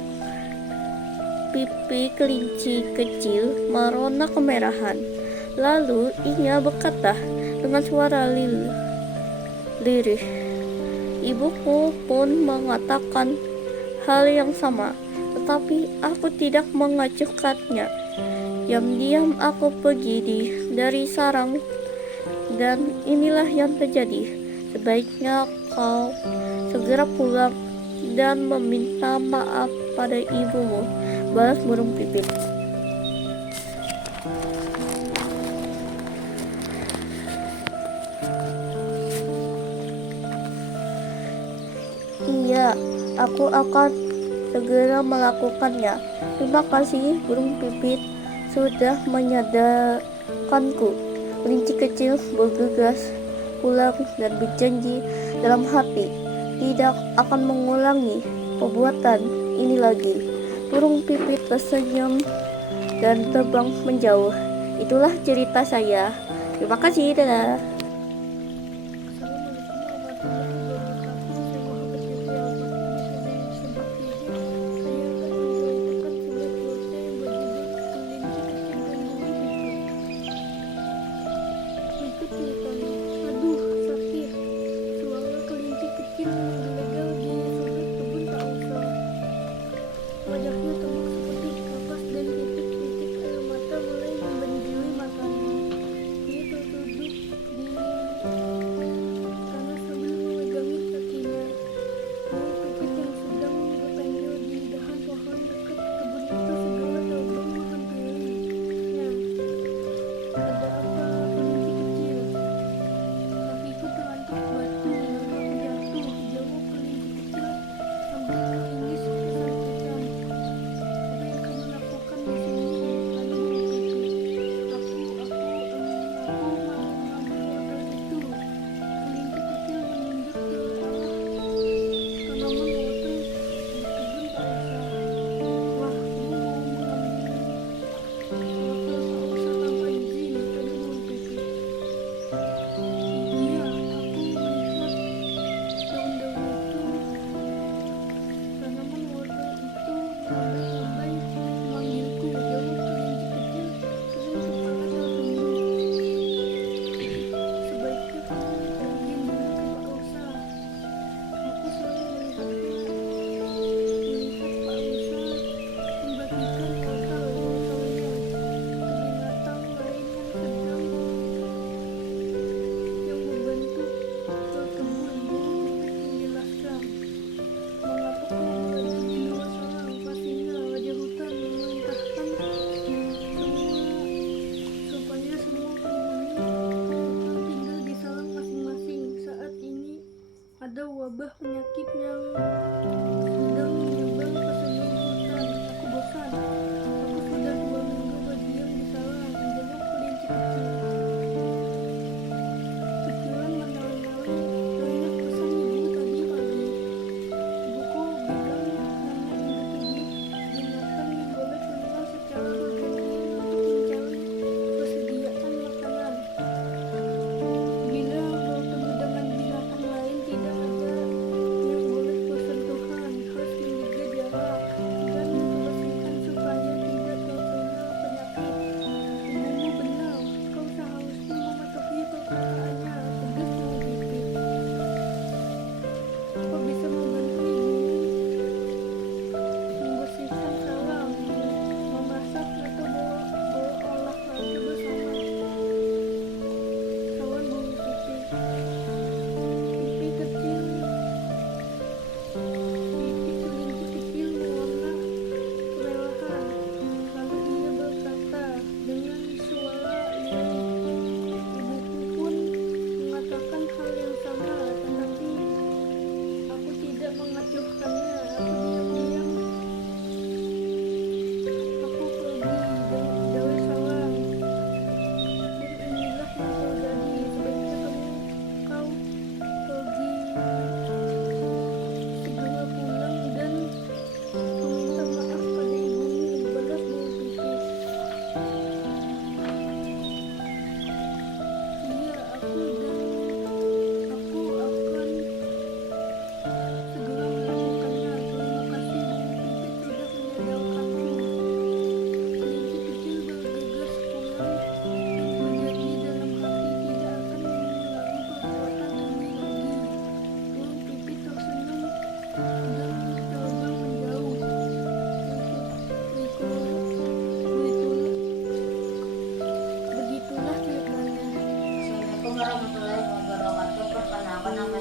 Pipi kelinci kecil merona kemerahan. Lalu ia berkata dengan suara lirih. Ibuku pun mengatakan hal yang sama, tetapi aku tidak mengacuhkannya. Diam-diam aku pergi dari sarang, dan inilah yang terjadi. Sebaiknya kau segera pulang dan meminta maaf pada ibumu, balas burung pipit. Iya, aku akan segera melakukannya. Terima kasih burung pipit sudah menyadarkanku. Kelinci kecil bergegas pulang dan berjanji dalam hati tidak akan mengulangi perbuatan ini lagi. Burung pipit tersenyum dan terbang menjauh. Itulah cerita saya. Terima kasih, dadah. Aduh, sakit. Suara kelinci kecil menggelegar di sudut kebun Pak Uso. Wajahnya tampak seperti kapas dan titik-titik air mata mulai membenjui matanya. Dia terduduk di tanah sambil memegangi kakinya. Burung pipit yang sedang bertengger di dahan pohon dekat kebun itu segera terbang menghampirinya. Ada apa, kelinci kecil? Kakiku terantuk batu yang jatuh, jawab kelinci kecil sambil menangis kesakitan. Apa yang kamu lakukan di sini? Tanya burung pipit. Aku mau mengambil wortel itu. Kelinci kecil menunjuk ke arah tanaman wortel di kebun Pak Usa. Wah, kamu mau mengambil wortel Pak Usa tanpa izin? Tanya burung pipit. Iya, aku melihat daun-daun itu. Tanaman wortel itu melambai-lambai memanggilku, jawab kelinci kecil dengan kepala tertunduk. Sebaiknya kamu minta izin dulu ke Pak Usa. Aku sering melihat Pak Usa membagikan wortel-wortelnya ke binatang lain yang membentuk kebun. Burung pipit menjelaskan. Mengapa kau berada di luar sarang? Pastinya Raja Hutan memerintahkan supaya semua penghuni hutan tinggal di sarang masing-masing. Saat ini ada wabah penyakit yang sedang menyebar ke seluruh hutan. Aku bosan. Aku sudah 2 minggu berdiam di sarang, jawab kelinci kecil. Pikiran menalai-nalai teringat pesan ibu tadi pagi. Ibuku bilang nenek ingat binatang yang boleh keluar secara bergantian untuk mencari persediaan makanan. Bila bertemu dengan binatang lain tidak ada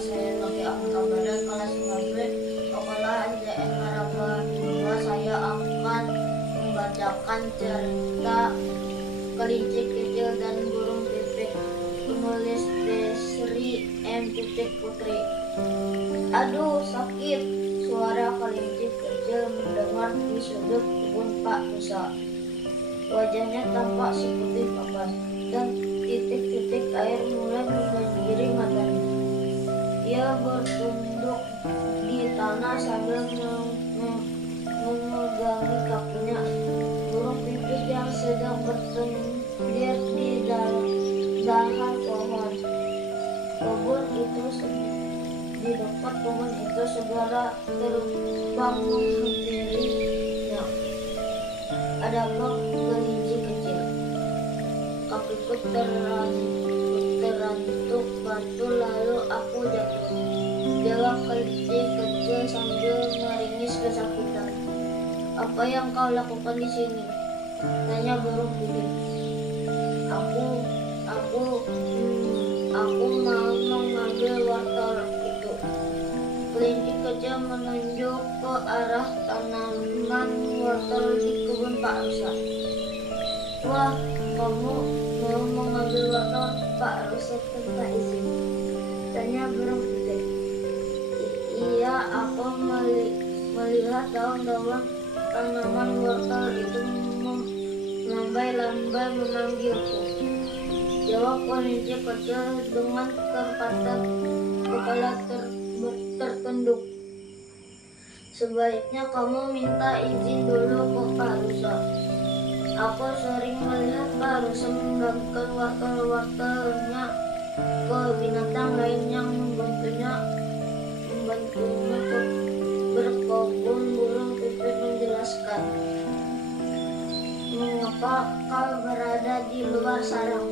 saya lagi akan kabarnya kelas 9 sekolah SDN Maraban 2. Saya akan membacakan cerita Kelinci Kecil dan Burung Pipit. Penulis Desri M. Putri. Aduh, sakit. Suara kelinci kecil mendengar di sudut kebun Pak Rusa. Wajahnya tampak seputih kapas dan titik-titik air mulai membanjiri matanya. Ia bertunduk di tanah sambil memegangi kakinya. Burung pipit yang sedang bertengger di dahan pohon. Di dekat kebun itu segera terbang menghampirinya. Adakah kelinci kecil? Kakiku terantuk batu lalu aku jatuh. Jawab kelinci kecil sambil meringis kesakitan. Apa yang kau lakukan di sini? Tanya burung pipit. Aku mau mengambil wortel itu. Kelinci kecil menunjuk ke arah tanaman wortel di kebun Pak Rusa. Wah, kamu mau mengambil wortel Pak Rusa tanpa izin? Tanya burung pipit. Iya, aku melihat daun-daun tanaman wortel itu melambai-lambai memanggilku. Jawab kelinci kecil dengan kepala tertunduk. Sebaiknya kamu minta izin dulu ke Pak Rusa. Aku sering melihat Pak Rusa membagikan wortel-wortelnya ke binatang lain yang membantunya berkebun. Burung pipit menjelaskan. Mengapa kau berada di luar sarang?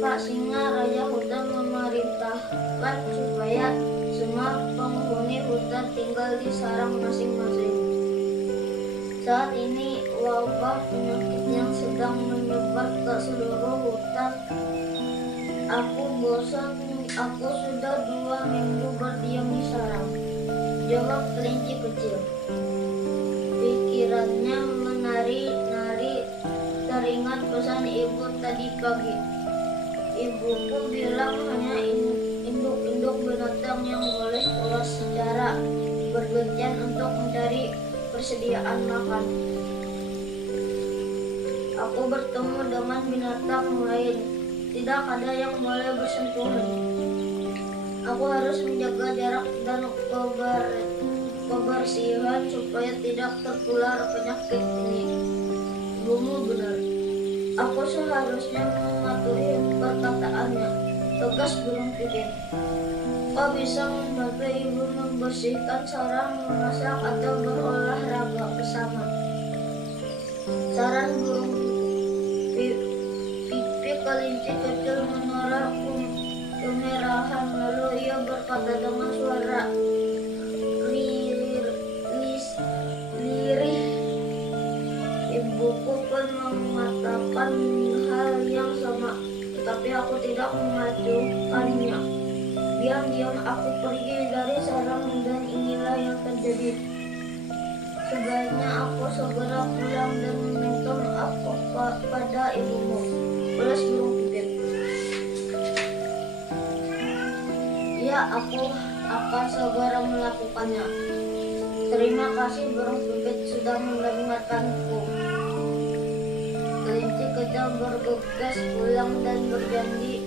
Pak Singa, Raja Hutan, memerintahkan supaya semua penghuni hutan tinggal di sarang masing-masing. Saat ini wabah penyakit yang sedang menyebar ke seluruh hutan. Aku bosan. Aku sudah 2 minggu berdiam di sarang. Jawab kelinci kecil. Pikirannya menari-nari, teringat pesan ibu tadi pagi. Ibuku bilang hanya induk-induk binatang yang boleh keluar secara bergantian untuk mencari persediaan makan. Aku bertemu dengan binatang lain. Tidak ada yang boleh bersentuhan. Aku harus menjaga jarak dan kebersihan supaya tidak tertular penyakit ini. Ibumu benar. Aku seharusnya mematuhi perkataannya. Tegas burung pipit. Kau bisa membantu ibu membersihkan sarang, memasak, atau berolahraga bersama. Saran burung pipit. Kelinci kecil menolak kemerahan, lalu ia berkata dengan suara lirih. Ibuku pun mengatakan hal yang sama, tetapi aku tidak mengajukannya. Diam-diam aku pergi dari sarang dan inilah yang terjadi. Sebaiknya aku segera pulang dan meminta maaf pada ibumu. Ulas burung pipit. Ya, aku akan segera melakukannya. Terima kasih burung pipit sudah mendengarkanku. Kelinci kecil bergegas pulang dan berjanji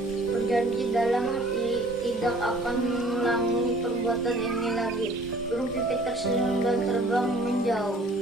dalam hati tidak akan mengulangi perbuatan ini lagi. Burung pipit tersenyum dan terbang menjauh.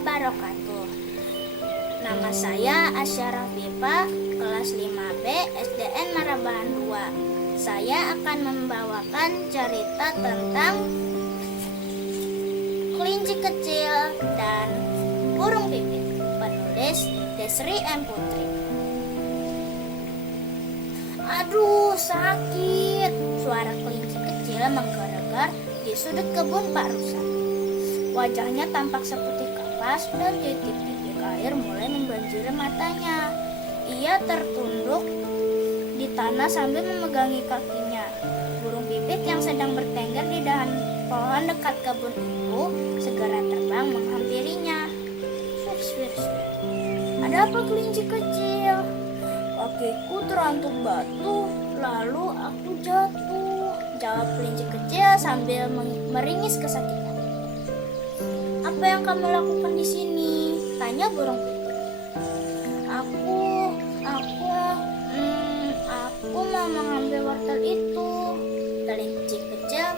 wabarakatuh. Nama saya Asyara Viva, kelas 5B SDN Marabahan 2. Saya akan membawakan cerita tentang kelinci kecil dan burung pipit. Penulis Desri M. Putri. Aduh, sakit. Suara kelinci kecil menggelegar di sudut kebun Pak Rusa. Wajahnya tampak seperti kapas dan titik-titik air mulai membanjiri matanya. Ia tertunduk di tanah sambil memegangi kakinya. Burung pipit yang sedang bertengger di dahan pohon dekat kebun itu segera terbang menghampirinya. Swir. Ada apa, kelinci kecil? Kakiku terantuk batu, lalu aku jatuh, jawab kelinci kecil sambil meringis kesakitan. Apa yang kamu lakukan di sini? Tanya burung pipit. Aku mau mengambil wortel itu. Kelinci kecil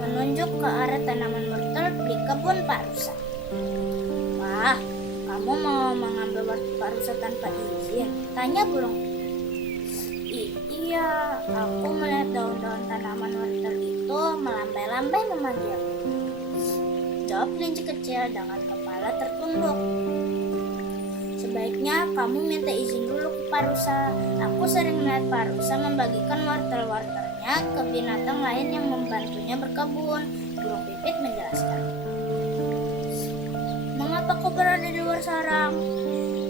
menunjuk ke arah tanaman wortel di kebun Pak Rusa. Wah, kamu mau mengambil wortel Pak Rusa tanpa izin? Tanya burung pipit. Iya, aku melihat daun-daun tanaman wortel itu melambai-lambai memanggilku, jawab kelinci kecil dengan kepala tertunduk. Sebaiknya kamu minta izin dulu ke Pak Rusa. Aku sering melihat Pak Rusa membagikan wortel-wortelnya ke binatang lain yang membantunya berkebun. Burung pipit menjelaskan. Mengapa kau berada di luar sarang?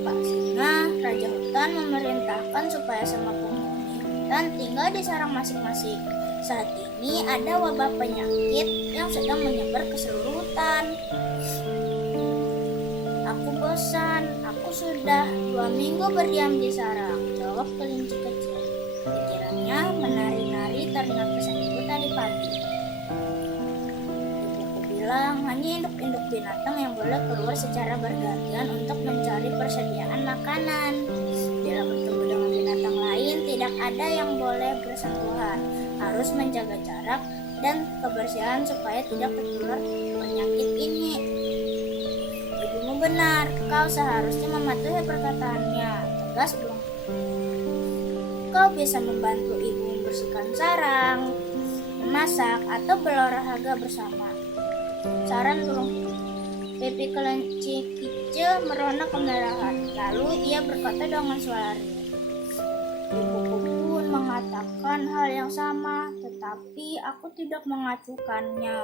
Pak Singa, Raja Hutan, memerintahkan supaya semua penghuni hutan tinggal di sarang masing-masing. Saat ini ada wabah penyakit yang sedang menyebar ke seluruh hutan. Aku bosan, aku sudah 2 minggu berdiam di sarang, jawab kelinci kecil. Pikirannya menari-nari teringat pesan ibu tadi pagi. Ibuku bilang hanya induk-induk binatang yang boleh keluar secara bergantian untuk mencari persediaan makanan. Bila bertemu dengan binatang lain, tidak ada yang boleh bersentuhan. Harus menjaga jarak dan kebersihan supaya tidak tertular penyakit ini. Ibumu benar, kau seharusnya mematuhi perkataannya, tegas burung. Kau bisa membantu ibu membersihkan sarang, memasak, atau berolahraga bersama. Saran burung. Pipi kelinci kecil merona kemerahan, lalu ia berkata dengan suara riang. Ibuku pun mengatakan hal yang sama, tetapi aku tidak mengacuhkannya.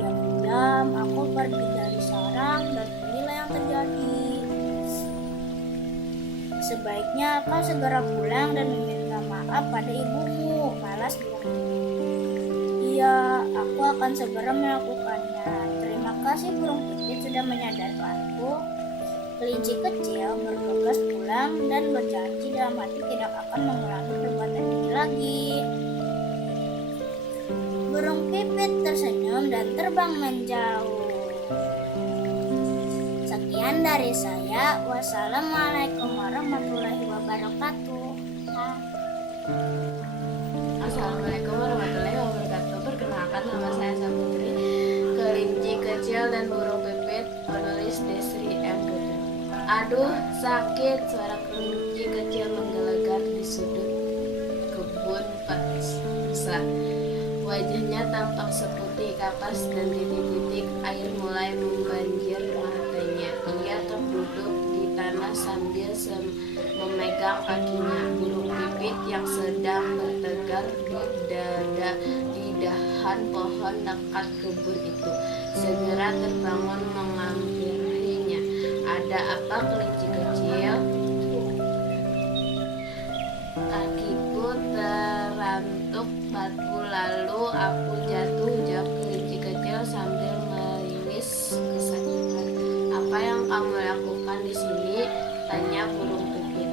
Diam-diam aku pergi dari sarang dan inilah yang terjadi. Sebaiknya kau segera pulang dan meminta maaf pada ibumu, malas burung. Iya, aku akan segera melakukannya. Terima kasih burung pipit sudah menyadarkanku. Kelinci kecil bergegas pulang dan berjanji dalam hati tidak akan mengulangi perbuatan ini lagi. Burung pipit tersenyum dan terbang menjauh. Sekian dari saya. Wassalamualaikum warahmatullahi wabarakatuh. Assalamualaikum warahmatullahi wabarakatuh. Perkenalkan, nama saya Saputri, kelinci kecil dan burung pipit, penulis Desri M. Putri. Aduh, sakit. Suara kelinci kecil menggelegar di sudut kebun Pak Rusa. Wajahnya tampak seputih kapas dan titik-titik air mulai membanjir matanya. Ia terduduk di tanah sambil memegang kakinya. Burung pipit yang sedang bertegar di dahan pohon dekat kebun itu segera terbangun menghampirinya. Ada apa, kelinci kecil? Kakiku terantuk batu, lalu aku jatuh, jawab kelinci kecil sambil meringis kesakitan. Apa yang kamu lakukan di sini? Tanya burung pipit.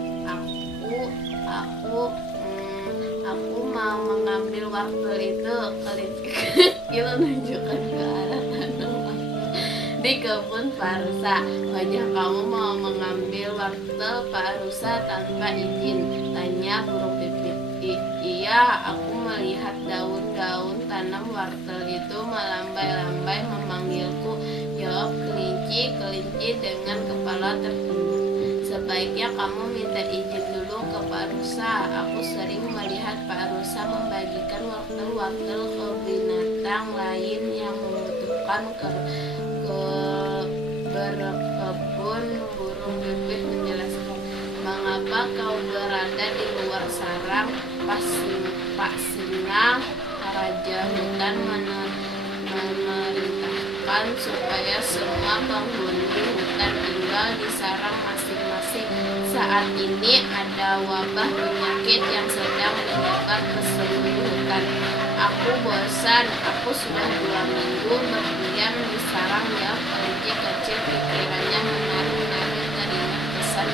Aku mau mengambil wortel itu, kelinci kecil menunjukkan ke arah tanaman di kebun Pak Rusa. Wajah kamu mau mengambil wortel Pak Rusa tanpa izin? Tanya burung pipit. Iya, aku melihat daun-daun tanam wortel itu melambai-lambai memanggilku, Jawab kelinci dengan kepala tertunduk. Sebaiknya kamu minta izin dulu ke Pak Rusa. Aku sering melihat Pak Rusa membagikan wortel-wortel ke binatang lain yang membutuhkan ke berkebun. Burung pipit menjelaskan. Mengapa kau berada di luar sarang? Pak Singa, Raja Hutan, memerintahkan supaya semua penghuni hutan tinggal di sarang masing-masing. Saat ini ada wabah penyakit yang sedang menyebar ke seluruh hutan. Aku bosan, aku sudah 2 minggu berdiam di sarang. Ya, kelinci kecil, pikirannya menari-nari teringat pesan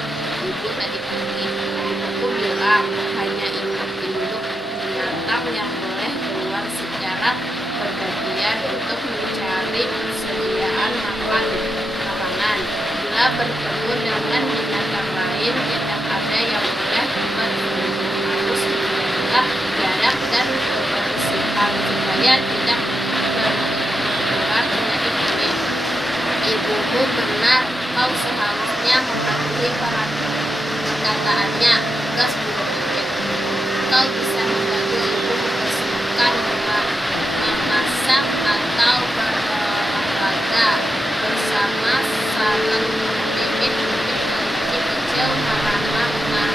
ibu tadi pagi. Ibuku bilang hanya induk binatang yang boleh keluar secara bergantian untuk mencari persediaan makanan. Bila bertemu dengan binatang lain, tidak ada yang boleh bertemu. Harus menjaga jarak dan kebersihan supaya tidak tertular penyakit ini. Ibumu benar, kau seharusnya mematuhi perkataannya. Tugas burung pipit. Kau bisa membantu ibu membersihkan, memasak atau berolahraga bersama sarang pipit. Kelinci kecil marah-marah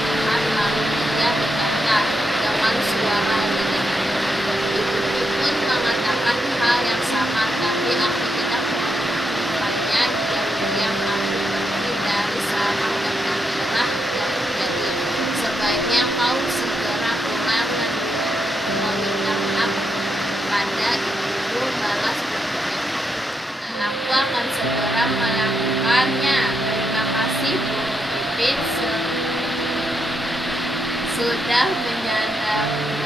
lalu dia berkata dengan suara lirih. Ibuku pun mengatakan hal yang sama, tapi aku tidak melakukannya. Diam-diam aku pergi dari sarang dan inilah yang terjadi. Sebaiknya kau segera pulang dan meminta maaf pada ibuku, balas berpikir. Aku akan segera melakukannya. Terima kasih burung pipit sudah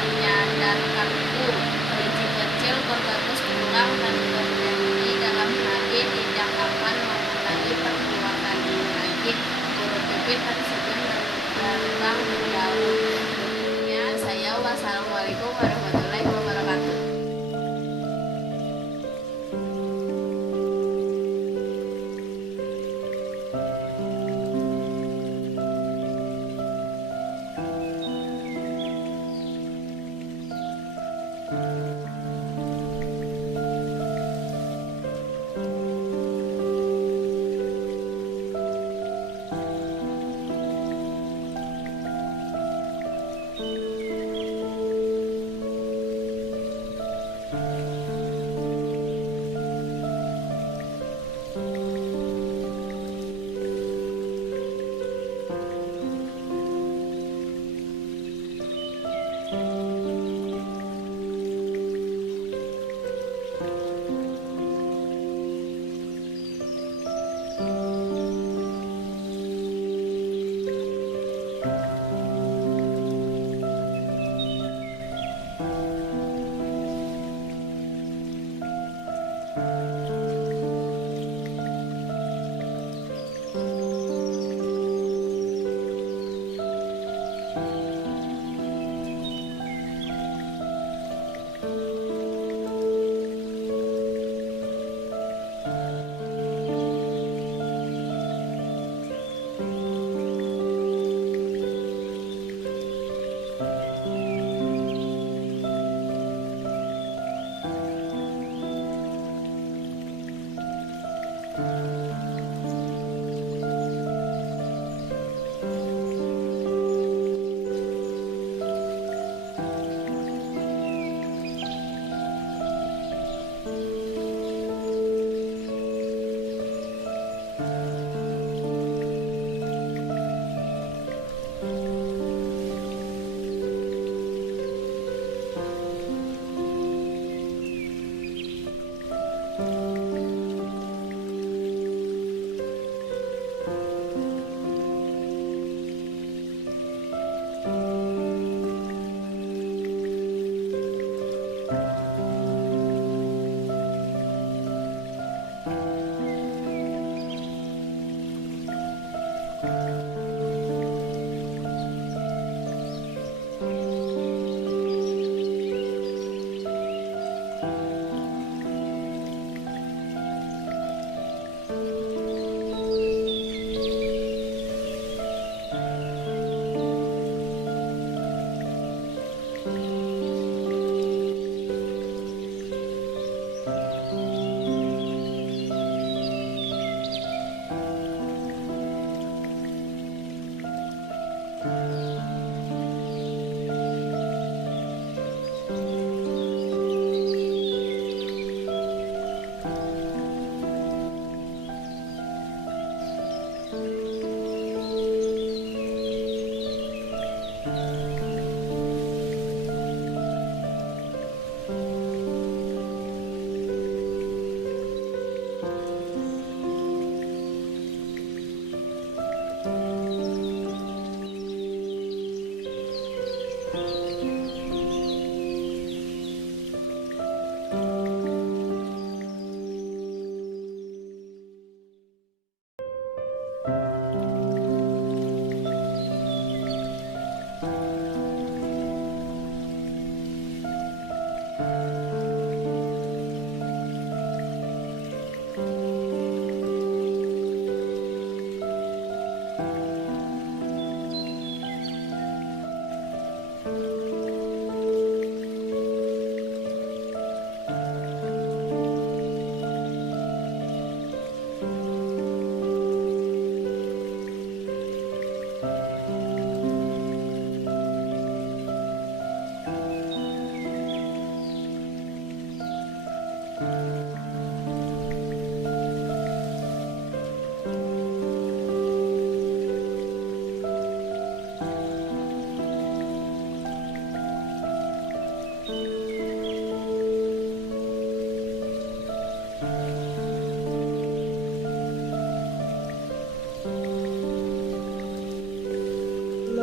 menyadarkanku. Kelinci kecil bergegas pulang dan berjanji dalam hati tidak akan mengulangi perbuatan ini lagi. Burung pipit tersenyum dan terbang menjauh. Ya, saya wassalamualaikum warahmatullahi wabarakatuh.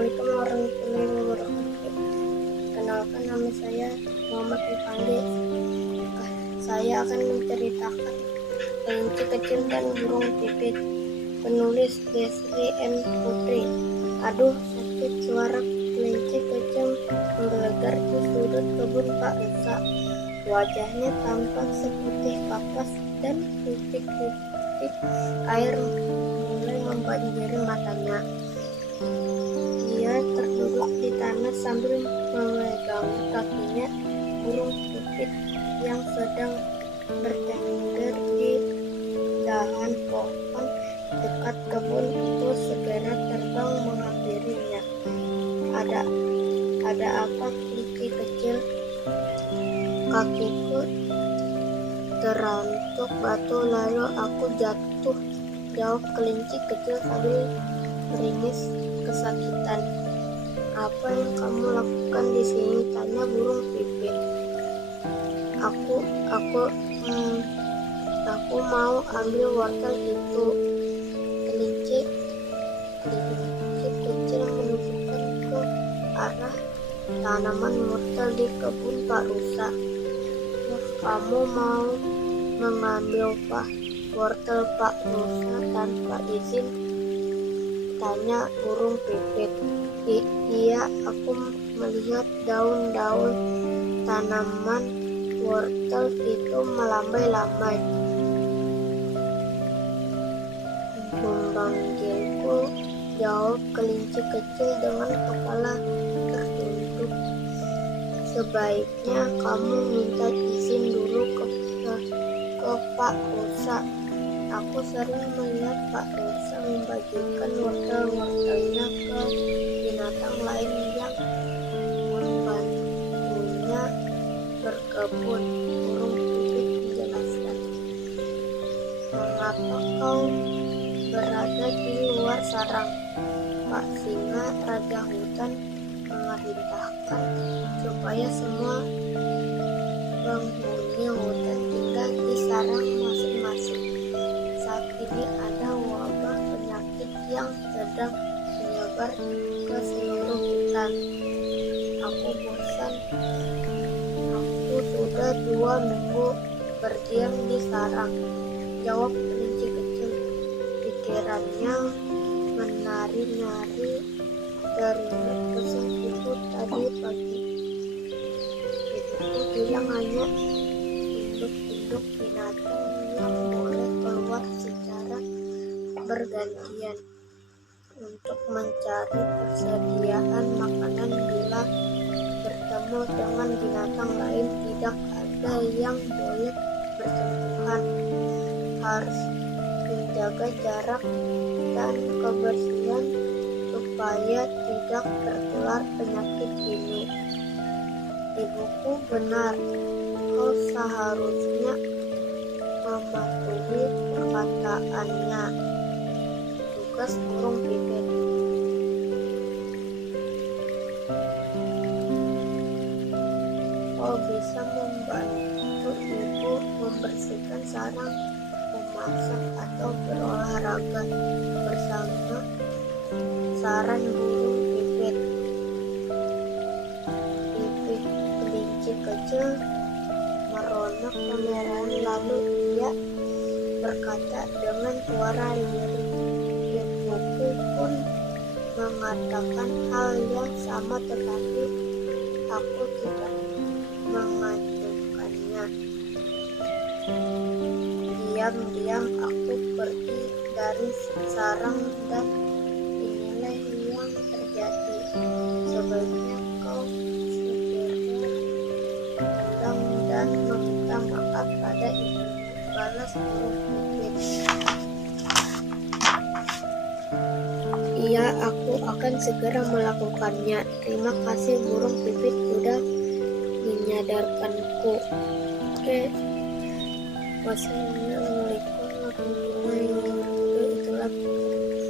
Assalamualaikum warahmatullahi wabarakatuh. Kenalkan, nama saya Muhammad Ipandi. Saya akan menceritakan kelinci kecil dan burung pipit. Penulis Desri M. Putri. Aduh, sakit, suara kelinci kecil menggelegar di sudut kebun Pak Rusa. Wajahnya tampak seputih kapas dan titik-titik air mulai membanjiri matanya. Dia terduduk di tanah sambil memegangi kakinya. Burung pipit yang sedang bertengger di dahan pohon dekat kebun itu segera terbang menghampirinya. Ada apa, kelinci kecil? Kakiku terantuk batu lalu aku jatuh, jawab kelinci kecil sambil meringis kesakitan. Apa yang kamu lakukan di sini? Tanya burung pipit. Aku mau ambil wortel itu. Kelinci kecil menunjukkan ke arah tanaman wortel di kebun Pak Rusa. Kamu mau mengambil wortel Pak Rusa tanpa izin? Tanya burung pipit. Iya, aku melihat daun-daun tanaman wortel itu melambai-lambai memanggilku, jawab kelinci kecil dengan kepala tertunduk. Sebaiknya kamu minta izin dulu ke Pak Rusa. Aku sering melihat Pak Rusa membagikan wortel-wortelnya ke binatang lain yang membantunya berkebun. Burung pipit menjelaskan. Mengapa kau berada di luar sarang? Pak Singa, Raja Hutan, memerintahkan supaya semua penghuni hutan tinggal di sarang masing-masing. Saat ini ada wabah penyakit yang sedang menyebar ke seluruh hutan. Aku bosan. Aku sudah 2 minggu berdiam di sarang, jawab kelinci kecil. Pikirannya menari-nari teringat pesan ibu tadi pagi. Ibuku bilang hanya induk-induk binatang yang boleh keluar secara bergantian untuk mencari persediaan makanan. Bila bertemu dengan binatang lain, tidak ada yang boleh bersentuhan. Harus menjaga jarak dan kebersihan. Untuk supaya tidak tertular penyakit ini. Ibuku benar, kau seharusnya mematuhi perkataannya. Tugas burung pipit. Kau bisa membantu ibu membersihkan sarang, memasak atau berolahraga bersama sarang burung pipit. Pipit kelinci kecil meronok kemerahan, lalu ia berkata dengan suara lirih. Ibuku pun mengatakan hal yang sama, tetapi aku tidak mengajukannya. Diam-diam aku pergi dari sarang dan inilah yang terjadi. Sebaiknya kau segera pulang dan meminta maaf pada ibu, balas burung pipit. Iya, aku akan segera melakukannya. Terima kasih burung pipit sudah menyadarkanku. Oke. Wassalamualaikum warahmatullahi wabarakatuh. Itulah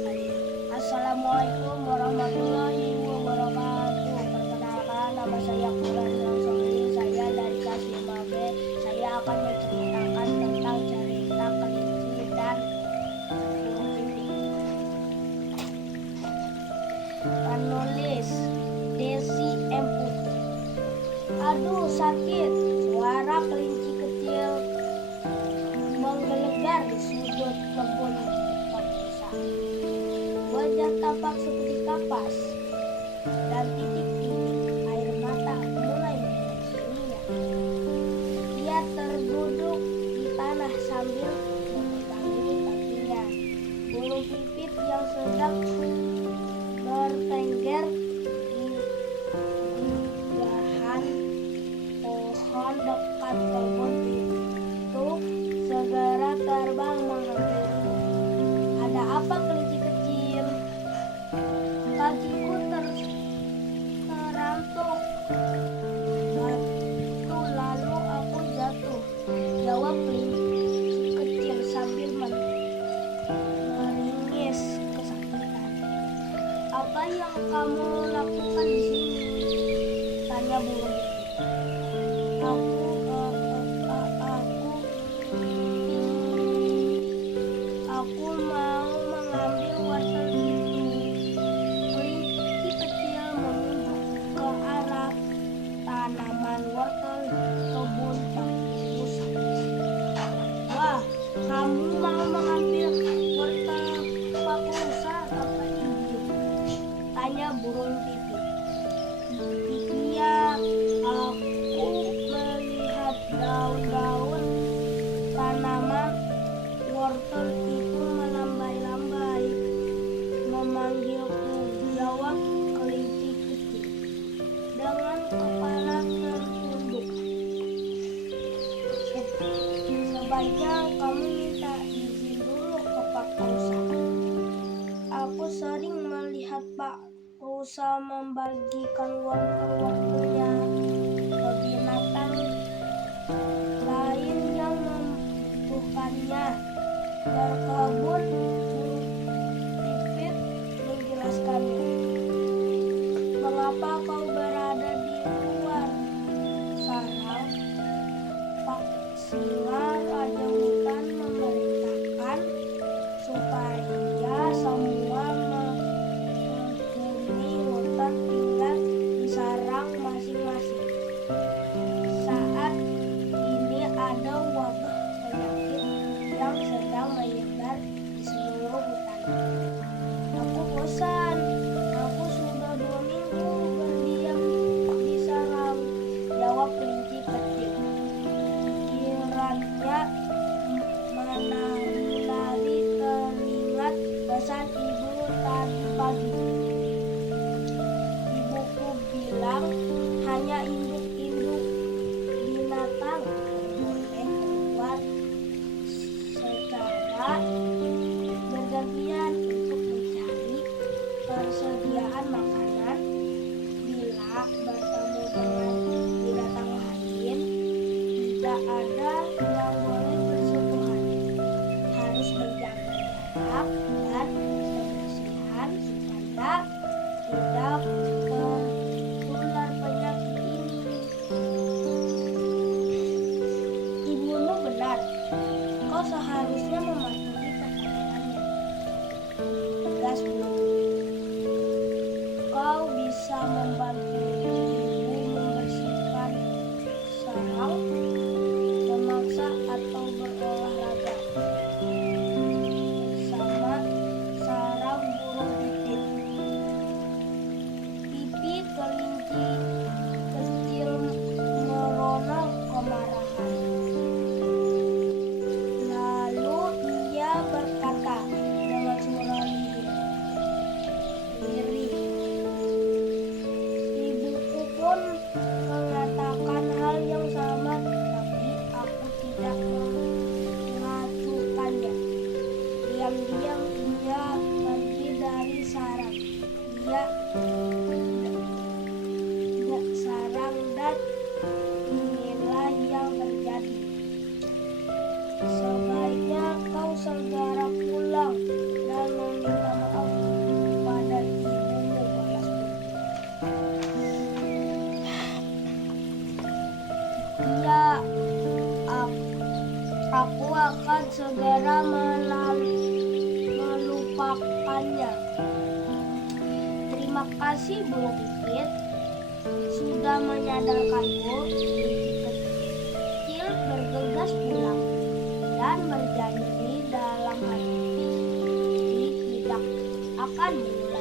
saya. Assalamualaikum warahmatullahi wabarakatuh. Perkenalkan, nama saya Fulan Soli. Saya dari kelas 5B. Saya akan menceritakan tentang cerita kelinci dan burung pipit. Penulis Desi M. Putri. Aduh sakit, suara kelinci kecil menggelegar di sudut kebun Pak Musa. Wajah tampak seperti kapas dan titik-titik air mata mulai menyusurinya. Ia terduduk di tanah sambil memegangi kakinya. Burung pipit yang sedang bertengger di dahan pohon dekat kebun itu segera terbang menghampiriku. Ada apa, kelinci kecil? Kakiku terantuk batu, lalu aku jatuh, jawab kelinci kecil sambil meringis kesakitan. Apa yang kamu lakukan di sini? Tanya burung pipit. Aku mau mengambil wortel itu. Kelinci kecil menunjuk ke arah tanaman wortel di kebun Pak Musa. Wah, kamu mau mengambil wortel Pak Musa tanpa izin? Tanya burung pipit. Iya, aku melihat daun-daun tanaman wortel itu melambai-lambai memanggilku, jawab kelinci kecil dengan kepala tertunduk. Sebaiknya kamu minta izin dulu ke Pak Musa. Aku sering melihat Pak Musa membagikan wortel-wortelnya ke binatang lain yang membutuhkannya. Berkebun, burung pipit menjelaskannya. Mengapa kau berada di luar sarang? Pak Singa, raja hutan, memerintahkan supaya semua penghuni hutan tinggal di sarang masing-masing. Saat ini ada wabah penyakit yang sedang menyebar di seluruh hutan. Aku bosan. Aku sudah 2 minggu berdiam di sarang, jawab kelinci kecil. Kiranya menari teringat pesan ibu tadi pagi. Ibuku bilang hanya induk-induk binatang boleh keluar secara bergantian untuk mencari persediaan tidak ada yang boleh bersentuhan. Harus menjaga jarak dan kebersihan supaya tidak tertular penyakit ini. Ibumu benar. Kau seharusnya mematuhi perkataannya. Tegas burung pipit. Kau bisa membantu ibu membersihkan sarang, memasak atau berolahraga bersama sarang burung pipit. Pipit kelinci kecil meronok kemarahan. Lalu ia berkata dengan suara lirih, ibuku pun mengatakan hal yang sama, tapi aku tidak mengacukannya. Diam-diam ia pergi dari sarang. Sarang dan inilah yang terjadi. Sebaiknya kau segera pulang dan meminta maaf pada ibumu, balas burung. Iya, aku akan segera melupakannya. Terima kasih burung pipit sudah menyadarkanku. Kelinci kecil bergegas pulang dan berjanji dalam hati tidak akan mengulangi.